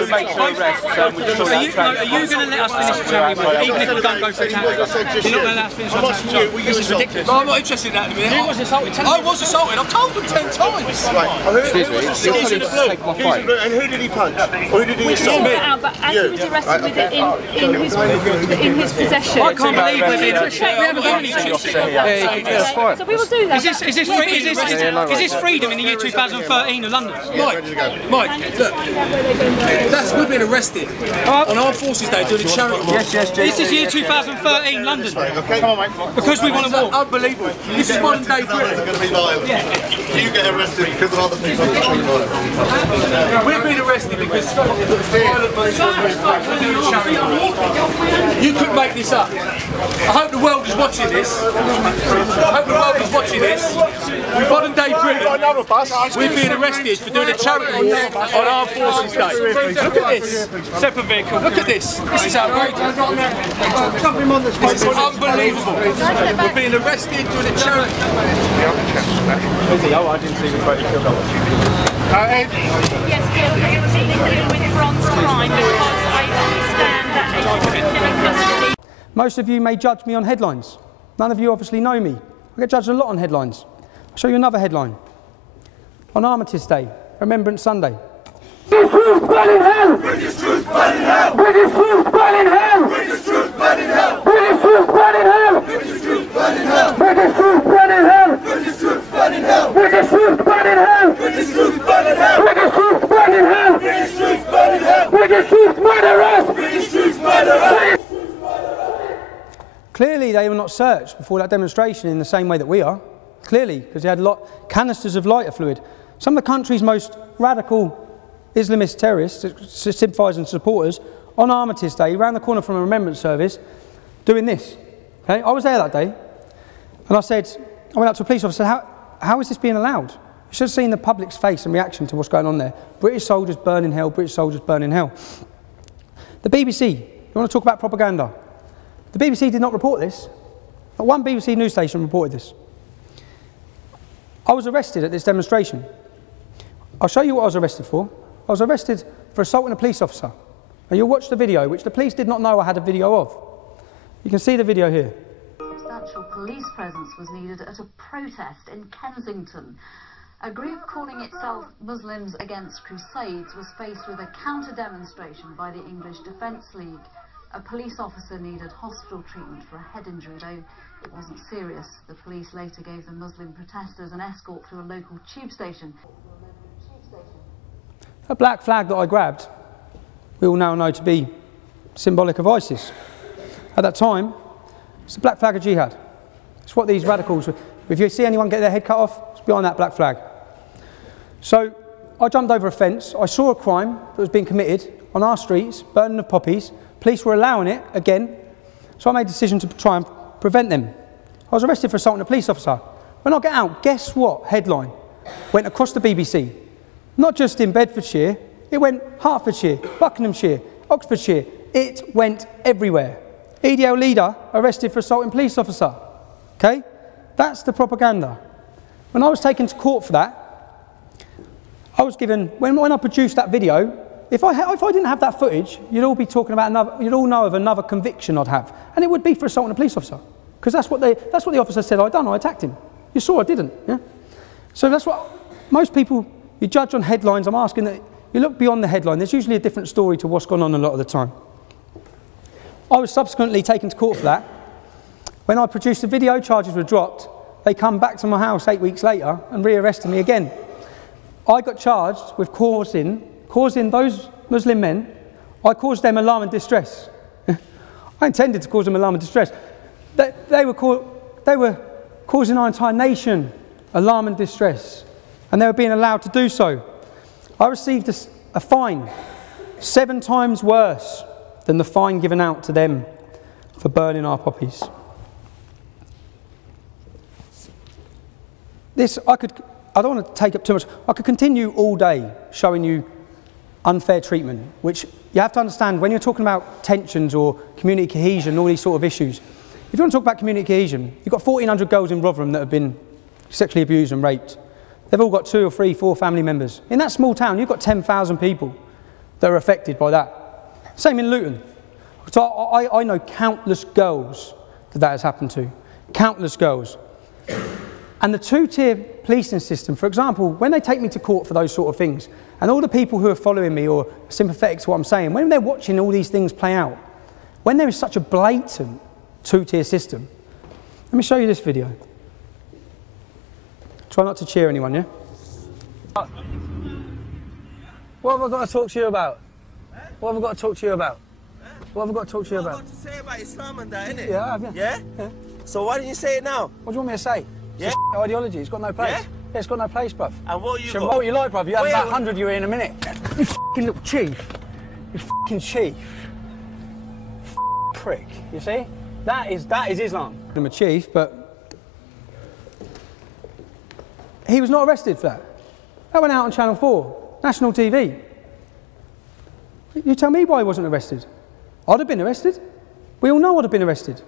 you going to let us finish the charity walk, even if we don't go for a charity walk? You're not going to let us finish our charity walk? This is ridiculous. I'm not interested in that in a minute. You was assaulted. I was assaulted. I've told them 10 times. Excuse me. And who did he punch? Or who did he assault? But as he was arrested with it in his possession. I can't believe we're being arrested. We haven't done anything. So we will do that. Is this freedom in the year 2013 of London? Mike, look. We've been arrested on Armed Forces Day doing a charity walk. Yes. This is year 2013 London. Okay. Come on, mate. Because we want to walk. Unbelievable. This is modern day Britain. Going to be violent. You get arrested because of other people. We've been arrested because violent You couldn't make this up. I hope the world is watching this. We're modern day Britain. We've been arrested for doing a charity walk on Armed Forces Day. Look at this. Separate vehicle. Look at this. This is outrageous. This is unbelievable. We're being arrested doing a charity. Oh, I didn't see the body killed up. Yes, with bronze crime because I understand that a particular custody. Most of you may judge me on headlines. None of you obviously know me. I get judged a lot on headlines. I'll show you another headline. On Armistice Day, Remembrance Sunday. British troops burn in hell! British troops burn in hell! British troops burn in hell! British troops burn in hell! British troops burn in hell! British troops burn in hell! British troops burn in hell! British troops burn in hell! British troops burn in hell! British troops burn in hell! British troops burn in hell! British troops burn in hell! British troops murder us! British troops murder us! Clearly they were not searched before that demonstration in the same way that we are. Clearly, because they had canisters of lighter fluid. Some of the country's most radical Islamist terrorists, sympathisers and supporters, on Armistice Day, round the corner from a remembrance service, doing this. Okay? I was there that day, and I went up to a police officer and said, how is this being allowed? You should have seen the public's face and reaction to what's going on there. British soldiers burn in hell, British soldiers burn in hell. The BBC, you want to talk about propaganda? The BBC did not report this. Not one BBC news station reported this. I was arrested at this demonstration. I'll show you what I was arrested for. I was arrested for assaulting a police officer. And you'll watch the video, which the police did not know I had a video of. You can see the video here. Substantial police presence was needed at a protest in Kensington. A group calling itself Muslims Against Crusades was faced with a counter-demonstration by the English Defence League. A police officer needed hospital treatment for a head injury, though it wasn't serious. The police later gave the Muslim protesters an escort through a local tube station. That black flag that I grabbed, we all now know to be symbolic of ISIS. At that time, it's the black flag of jihad. It's what these radicals, if you see anyone get their head cut off, it's behind that black flag. So I jumped over a fence, I saw a crime that was being committed on our streets, burning of poppies. Police were allowing it again, so I made a decision to try and prevent them. I was arrested for assaulting a police officer. When I get out, guess what headline went across the BBC? Not just in Bedfordshire, it went Hertfordshire, Buckinghamshire, Oxfordshire. It went everywhere. EDL leader arrested for assaulting police officer. Okay? That's the propaganda. When I was taken to court for that, I was given, when I produced that video, if I didn't have that footage, you'd all be talking about you'd all know of another conviction I'd have. And it would be for assaulting a police officer. Because that's what the officer said I'd done, I attacked him. You saw I didn't, yeah? So that's what, most people, you judge on headlines. I'm asking that you look beyond the headline. There's usually a different story to what's gone on a lot of the time. I was subsequently taken to court for that. When I produced the video, charges were dropped. They come back to my house 8 weeks later and re-arrested me again. I got charged with causing those Muslim men, I caused them alarm and distress. I I intended to cause them alarm and distress. They were causing our entire nation alarm and distress, and they were being allowed to do so. I received a fine 7 times worse than the fine given out to them for burning our poppies. I don't want to take up too much. I could continue all day showing you unfair treatment, which you have to understand when you're talking about tensions or community cohesion, all these sort of issues. If you want to talk about community cohesion, you've got 1,400 girls in Rotherham that have been sexually abused and raped. They've all got 2 or 3, 4 family members. In that small town, you've got 10,000 people that are affected by that. Same in Luton. So I know countless girls that has happened to. Countless girls. And the 2-tier policing system, for example, when they take me to court for those sort of things, and all the people who are following me or sympathetic to what I'm saying, when they're watching all these things play out, when there is such a blatant 2-tier system, let me show you this video. Try not to cheer anyone, yeah? What have I got to talk to you about? What have I got to talk to you about? What have I got to talk to you about? What have you got to say about Islam and that, innit? Yeah, I have, yeah. Yeah? So why didn't you say it now? What do you want me to say? Yeah? It's ideology, it's got no place. Yeah? Yeah, it's got no place, bruv. And what you so got? What you like, bruv? You have about 100 you in a minute. You f***ing little chief. You f***ing chief. Prick, you see? That is Islam. I'm a chief, but he was not arrested for that. That went out on Channel 4, national TV. You tell me why he wasn't arrested. I'd have been arrested. We all know I'd have been arrested.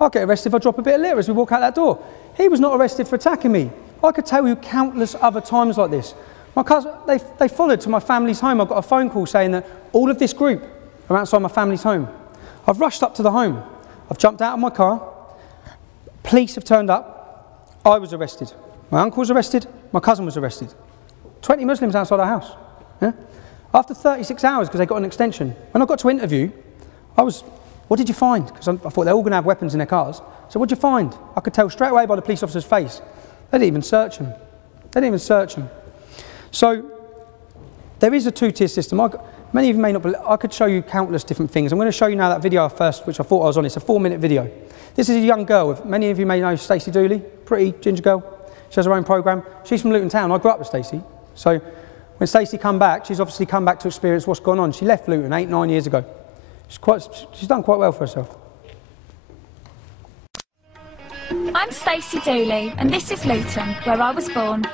I'll get arrested if I drop a bit of litter as we walk out that door. He was not arrested for attacking me. I could tell you countless other times like this. My cousin, they followed to my family's home. I got a phone call saying that all of this group are outside my family's home. I've rushed up to the home. I've jumped out of my car. Police have turned up. I was arrested. My uncle was arrested. My cousin was arrested. 20 Muslims outside our house. Yeah? After 36 hours, because they got an extension, when I got to interview, what did you find? Because I thought they're all going to have weapons in their cars. So what did you find? I could tell straight away by the police officer's face. They didn't even search him. They didn't even search him. So there is a 2-tier system. Many of you may not believe. I could show you countless different things. I'm going to show you now that video first, which I thought I was on. It's a 4-minute video. This is a young girl. Many of you may know Stacey Dooley, pretty ginger girl. She has her own programme. She's from Luton Town. I grew up with Stacey. So when Stacey come back, she's obviously come back to experience what's gone on. She left Luton 8, 9 years ago. She's done quite well for herself. I'm Stacey Dooley, and this is Luton, where I was born.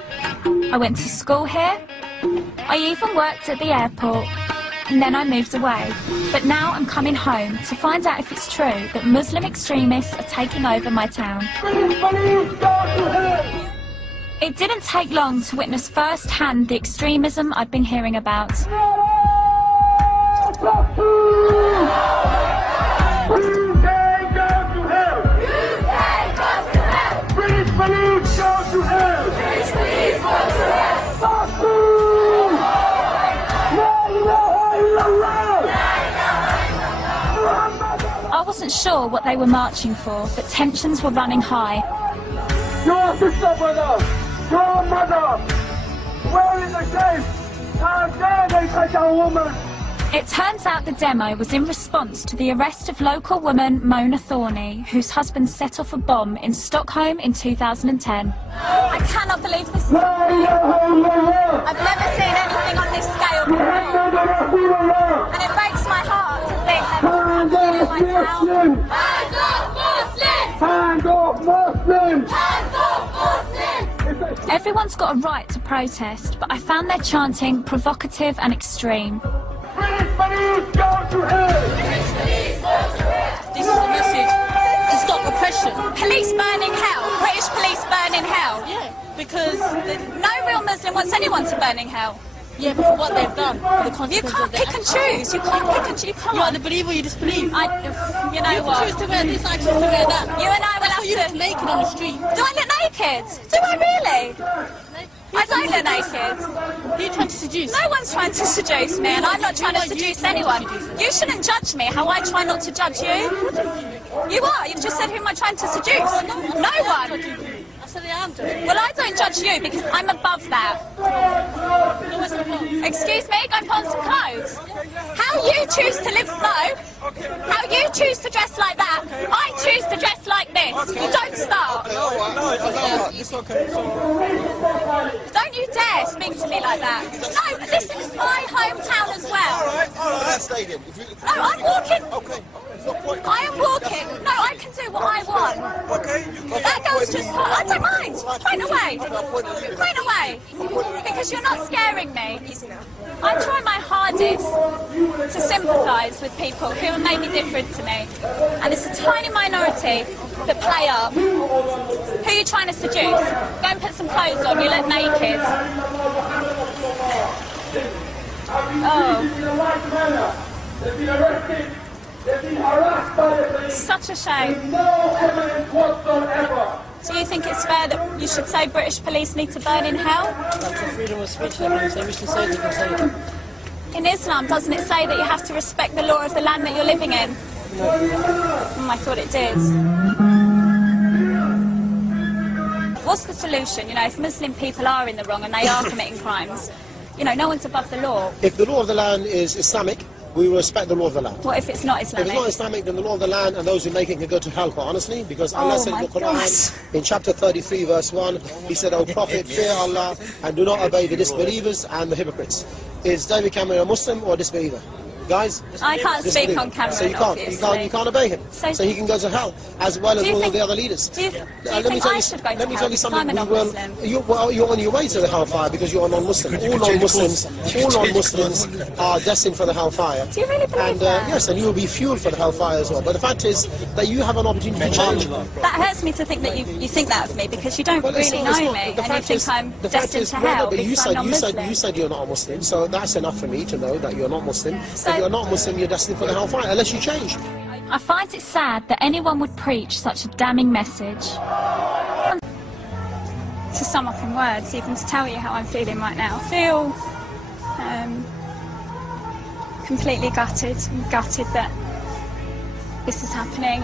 I went to school here. I even worked at the airport, and then I moved away. But now I'm coming home to find out if it's true that Muslim extremists are taking over my town. It didn't take long to witness firsthand the extremism I'd been hearing about. I wasn't sure what they were marching for, but tensions were running high. Your sister, brother! Your mother! Where is the shame? How dare they take our woman? It turns out the demo was in response to the arrest of local woman Mona Thorney, whose husband set off a bomb in Stockholm in 2010. I cannot believe this. I've never seen anything on this scale before. And it breaks my heart to think that this is happening in my town. Hands off Muslims! Hands off Muslims! Everyone's got a right to protest, but I found their chanting provocative and extreme. British police go to hell! British police go to hell! This is a message to stop oppression. Police burning hell. British police burning hell. Yeah, because no real Muslim wants anyone to burn in hell. Yeah, but for what they've done, the consequences. You can't pick and choose. You can't pick and choose. You can't. You either believe or you disbelieve. You know you what? choose to wear this, I choose to wear that. You and I will have to. You look naked on the street. Do I look naked? Do I really? I don't look naked. Who are you trying to seduce? No one's trying to seduce me, and I'm not trying to seduce anyone. You shouldn't judge me how I try not to judge you. You are. You've just said who am I trying to seduce? No one. necessarily I'm doing. Well, I don't judge you because I'm above that. Excuse me, go and put on some clothes. How you choose to live, how you choose to dress like that, I choose to dress like this. You don't start. No, it's okay. Don't you dare speak to me like that. No, this is my hometown as well. No, I'm walking. I am walking. No, I can do what I want. That girl's just... I don't mind. Point away. Point away. Because you're not scaring me. I try my hardest to sympathise with people who are maybe different to me. And it's a tiny minority that play up. Who are you trying to seduce? Go and put some clothes on. You look naked. Oh. They've been arrested. They've been harassed by the police. Such a shame. No evidence whatsoever. Do you think it's fair that you should say British police need to burn in hell? That's the freedom of speech. They can say, wish to say, they can say it. In Islam, doesn't it say that you have to respect the law of the land that you're living in? No. I thought it did. What's the solution? You know, if Muslim people are in the wrong and they are committing crimes, you know, no one's above the law. If the law of the land is Islamic, we will respect the law of the land. What if it's not Islamic? If it's not Islamic, then the law of the land and those who make it can go to hell, quite honestly, because Allah said in the Quran, in chapter 33, verse 1, He said, O Prophet, fear Allah and do not obey the disbelievers and the hypocrites. Is David Cameron a Muslim or a disbeliever? Guys, I can't speak on camera. So you can't obey him. So he can go to hell, as well as all of the other leaders. Do you think I should go to hell? Tell you something. You're on your way to the hellfire because you're a non-Muslim. All non-Muslims are destined for the hellfire. Do you really believe that? Yes, and you will be fueled for the hellfire as well. But the fact is that you have an opportunity to change. That hurts me to think that you think that of me because you don't really know me and you think I'm destined to hell because I'm non-Muslim. You said you're not a Muslim, so that's enough for me to know that you're not Muslim. If you're not Muslim, you're destined for the hellfire, unless you change. I find it sad that anyone would preach such a damning message. To sum up in words, even to tell you how I'm feeling right now, I feel completely gutted. I'm gutted that this is happening.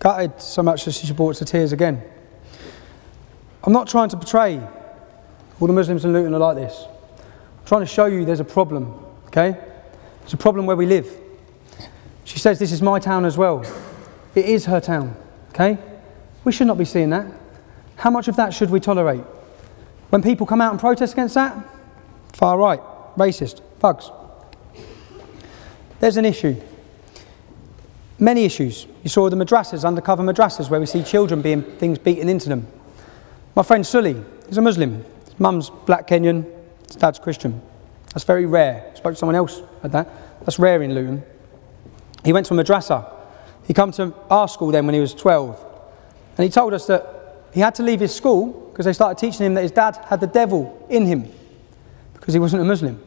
Gutted so much that she's brought to tears again. I'm not trying to portray all the Muslims in Luton are like this. I'm trying to show you there's a problem, okay? There's a problem where we live. She says this is my town as well. It is her town, okay? We should not be seeing that. How much of that should we tolerate? When people come out and protest against that, far right, racist, thugs. There's an issue. Many issues. You saw the madrasas, undercover madrasas, where we see children being things beaten into them. My friend Sully is a Muslim. His mum's black Kenyan, his dad's Christian. That's very rare. I spoke to someone else at that. That's rare in Luton. He went to a madrasa. He came to our school then when he was 12. And he told us that he had to leave his school because they started teaching him that his dad had the devil in him because he wasn't a Muslim.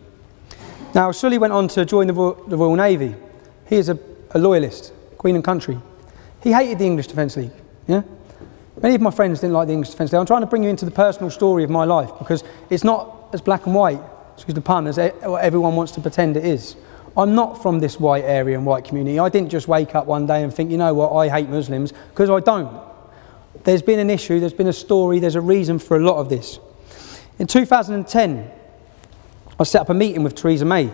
Now, Sully went on to join the Royal Navy. He is a loyalist, Queen and Country. He hated the English Defence League. Yeah? Many of my friends didn't like the English Defence League. I'm trying to bring you into the personal story of my life because it's not as black and white, excuse the pun, as everyone wants to pretend it is. I'm not from this white area and white community. I didn't just wake up one day and think, you know what, I hate Muslims, because I don't. There's been an issue, there's been a story, there's a reason for a lot of this. In 2010, I set up a meeting with Theresa May.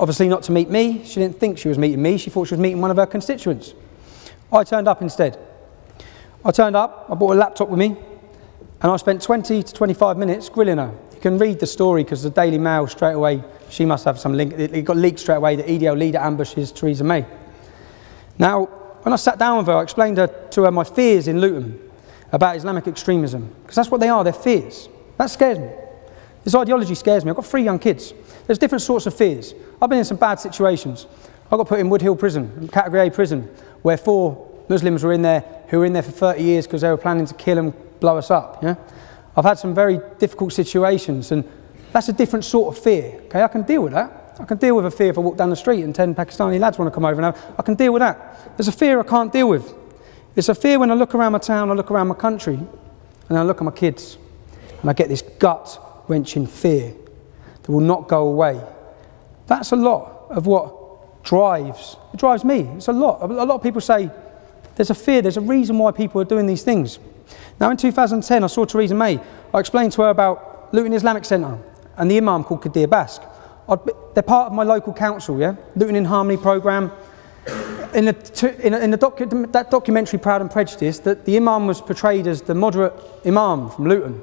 Obviously not to meet me. She didn't think she was meeting me. She thought she was meeting one of her constituents. I turned up instead. I turned up, I brought a laptop with me, and I spent 20 to 25 minutes grilling her. You can read the story because the Daily Mail straight away, she must have some link, it got leaked straight away, the EDL leader ambushes Theresa May. Now, when I sat down with her, I explained to her my fears in Luton about Islamic extremism, because that's what they are, they're fears. That scares me. This ideology scares me. I've got 3 young kids. There's different sorts of fears. I've been in some bad situations. I got put in Wood Hill prison, category A prison, where 4 Muslims were in there who were in there for 30 years because they were planning to kill and blow us up. Yeah? I've had some very difficult situations, and that's a different sort of fear. Okay, I can deal with that. I can deal with a fear if I walk down the street and 10 Pakistani lads want to come over and I can deal with that. There's a fear I can't deal with. It's a fear when I look around my town, I look around my country, and I look at my kids, and I get this gut-wrenching fear that will not go away. That's a lot of what drives me. It's a lot. A lot of people say, There's a fear, there's a reason why people are doing these things. Now in 2010 I saw Theresa May. I explained to her about Luton Islamic Centre and the imam called Kadir Bask. They're part of my local council, yeah? Luton in Harmony programme. In that documentary Proud and Prejudiced, that the imam was portrayed as the moderate imam from Luton.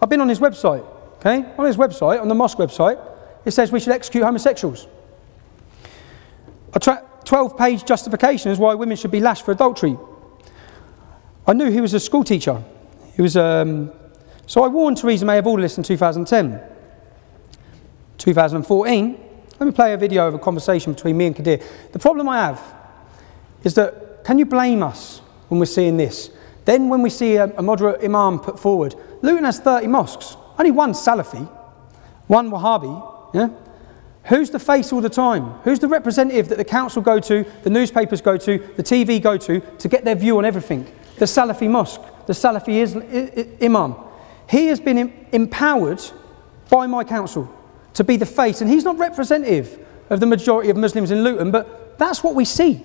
I've been on his website, okay? On his website, on the mosque website, it says we should execute homosexuals. A 12-page justification is why women should be lashed for adultery. I knew he was a school teacher. He was, so I warned Theresa May of all this in 2010. 2014, let me play a video of a conversation between me and Kadir. The problem I have is that, can you blame us when we're seeing this? Then when we see a moderate imam put forward, Luton has 30 mosques, only one Salafi, one Wahhabi, yeah? Who's the face all the time? Who's the representative that the council go to, the newspapers go to, the TV go to get their view on everything? The Salafi mosque, the Salafi imam. He has been empowered by my council to be the face, and he's not representative of the majority of Muslims in Luton, but that's what we see.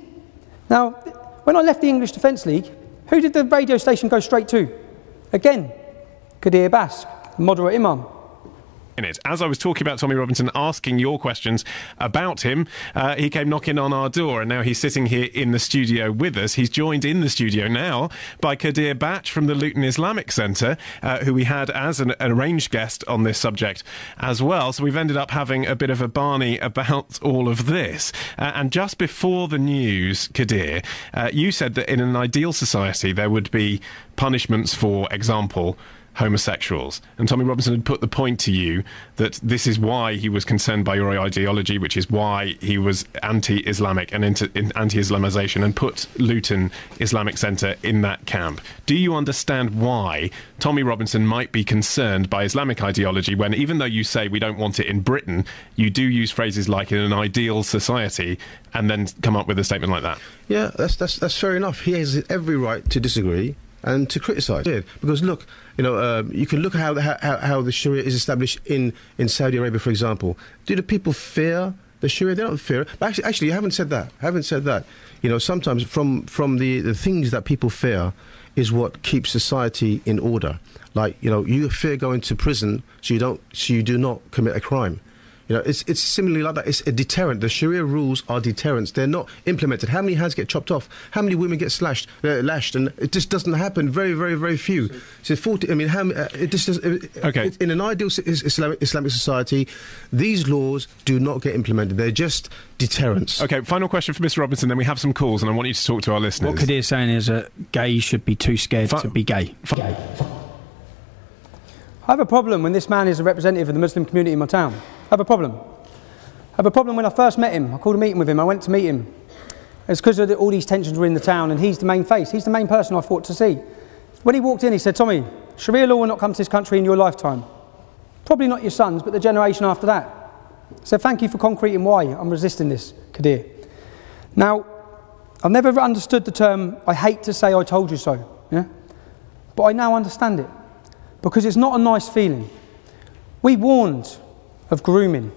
Now, when I left the English Defence League, who did the radio station go straight to? Again, Kadir Bask, the moderate imam. As I was talking about Tommy Robinson, asking your questions about him, he came knocking on our door, and now he's sitting here in the studio with us. He's joined in the studio now by Kadir Bask from the Luton Islamic Centre, who we had as an arranged guest on this subject as well. So we've ended up having a bit of a Barney about all of this. And just before the news, Kadir, you said that in an ideal society there would be punishments for example, homosexuals. And Tommy Robinson had put the point to you that this is why he was concerned by your ideology, which is why he was anti-Islamic and anti-Islamisation, and put Luton Islamic Centre in that camp. Do you understand why Tommy Robinson might be concerned by Islamic ideology when, even though you say we don't want it in Britain, you do use phrases like in an ideal society and then come up with a statement like that? Yeah, that's fair enough. He has every right to disagree and to criticise it, because look, you know, you can look at how the Sharia is established in Saudi Arabia, for example. Do the people fear the Sharia? They don't fear it. But actually, I haven't said that. You know, sometimes from the things that people fear is what keeps society in order. Like, you know, you fear going to prison, so you do not commit a crime. You know, it's similarly like that. It's a deterrent. The Sharia rules are deterrents. They're not implemented. How many hands get chopped off? How many women get lashed? And it just doesn't happen. Very, very, very few. So 40. I mean, it just does. Okay. In an ideal Islamic society, these laws do not get implemented. They're just deterrents. Okay. Final question for Mr. Robinson. Then we have some calls, and I want you to talk to our listeners. What Kadir's saying is that gays should be too scared to be gay. I have a problem when this man is a representative of the Muslim community in my town. I have a problem. I have a problem when I first met him. I called a meeting with him. I went to meet him. It's because all these tensions were in the town, and he's the main face. He's the main person I thought to see. When he walked in, he said, "Tommy, Sharia law will not come to this country in your lifetime. Probably not your sons, but the generation after that." I said, "Thank you for concreting why I'm resisting this, Kadir." Now, I've never understood the term, I hate to say I told you so, yeah? But I now understand it, because it's not a nice feeling. We warned of grooming.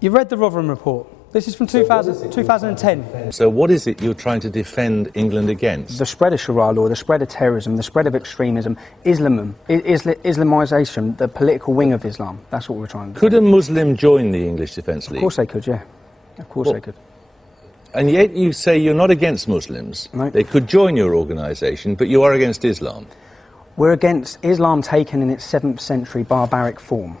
You read the Rotherham report. This is from 2010. So what is it you're trying to defend England against? The spread of Sharia law, the spread of terrorism, the spread of extremism, Islamisation, the political wing of Islam. That's what we're trying to do. Could a Muslim join the English Defence League? Of course they could, yeah. Of course they could. And yet you say you're not against Muslims. No. They could join your organisation, but you are against Islam. We're against Islam taken in its 7th century barbaric form.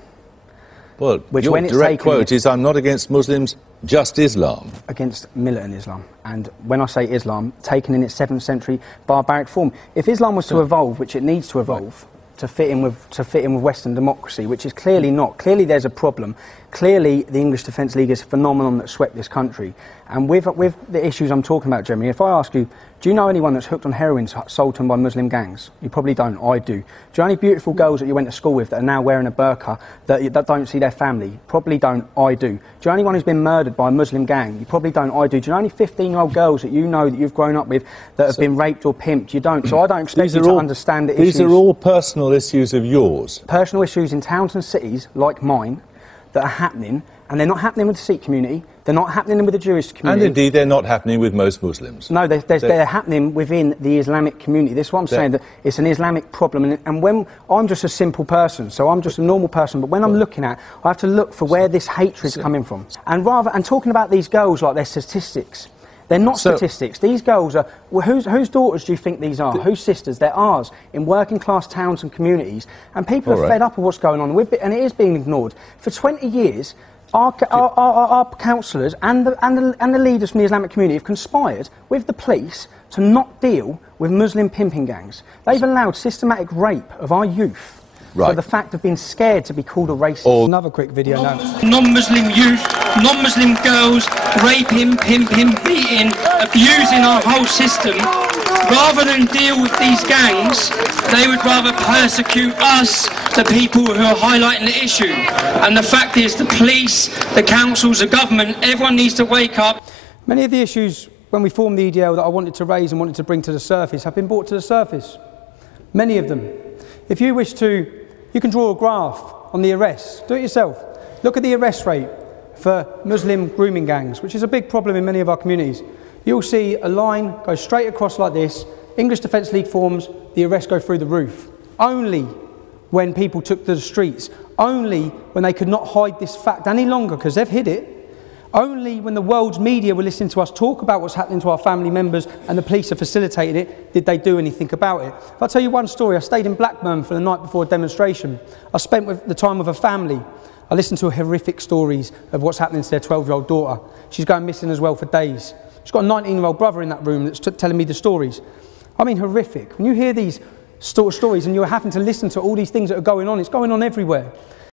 Well, your direct quote is, "I'm not against Muslims, just Islam." Against militant Islam. And when I say Islam, taken in its 7th century barbaric form. If Islam was to evolve, which it needs to evolve, to fit in with Western democracy, which is clearly not. Clearly there's a problem. Clearly the English Defence League is a phenomenon that swept this country. And with the issues I'm talking about, Jeremy, if I ask you, do you know anyone that's hooked on heroin sold to them by Muslim gangs? You probably don't. I do. Do you know any beautiful girls that you went to school with that are now wearing a burqa that don't see their family? Probably don't. I do. Do you know anyone who's been murdered by a Muslim gang? You probably don't. I do. Do you know any 15-year-old girls that you know that you've grown up with that have been raped or pimped? You don't. So I don't expect you to understand the issues. These are all personal issues of yours. Personal issues in towns and cities like mine that are happening, and they're not happening with the Sikh community, they're not happening with the Jewish community. And indeed, they're not happening with most Muslims. No, they're happening within the Islamic community. This is what I'm saying, that it's an Islamic problem. And when I'm just a simple person, so I'm just a normal person, but when I'm looking at, I have to look for where this hatred's coming from. And talking about these girls like they're statistics, they're not statistics. These girls are, whose daughters do you think these are? Whose sisters? They're ours, in working class towns and communities. And people are fed up of what's going on, and it is being ignored. For 20 years, our councillors and the leaders from the Islamic community have conspired with the police to not deal with Muslim pimping gangs. They've allowed systematic rape of our youth for the fact of being scared to be called a racist. Another quick video now. Non-Muslim youth, non-Muslim girls, raping, pimping, beating, abusing our whole system. Rather than deal with these gangs, they would rather persecute us, the people who are highlighting the issue. And the fact is, the police, the councils, the government, everyone needs to wake up. Many of the issues when we formed the EDL that I wanted to raise and wanted to bring to the surface have been brought to the surface. Many of them. If you wish to, you can draw a graph on the arrests. Do it yourself. Look at the arrest rate for Muslim grooming gangs, which is a big problem in many of our communities. You'll see a line go straight across like this. English Defence League forms, the arrests go through the roof. Only when people took to the streets, only when they could not hide this fact any longer because they've hid it, only when the world's media were listening to us talk about what's happening to our family members and the police have facilitated it, did they do anything about it. If I tell you one story, I stayed in Blackburn for the night before a demonstration. I spent the time with a family. I listened to horrific stories of what's happening to their 12-year-old daughter. She's going missing as well for days. She's got a 19-year-old brother in that room that's telling me the stories. I mean, horrific. When you hear these stories and you're having to listen to all these things that are going on, it's going on everywhere.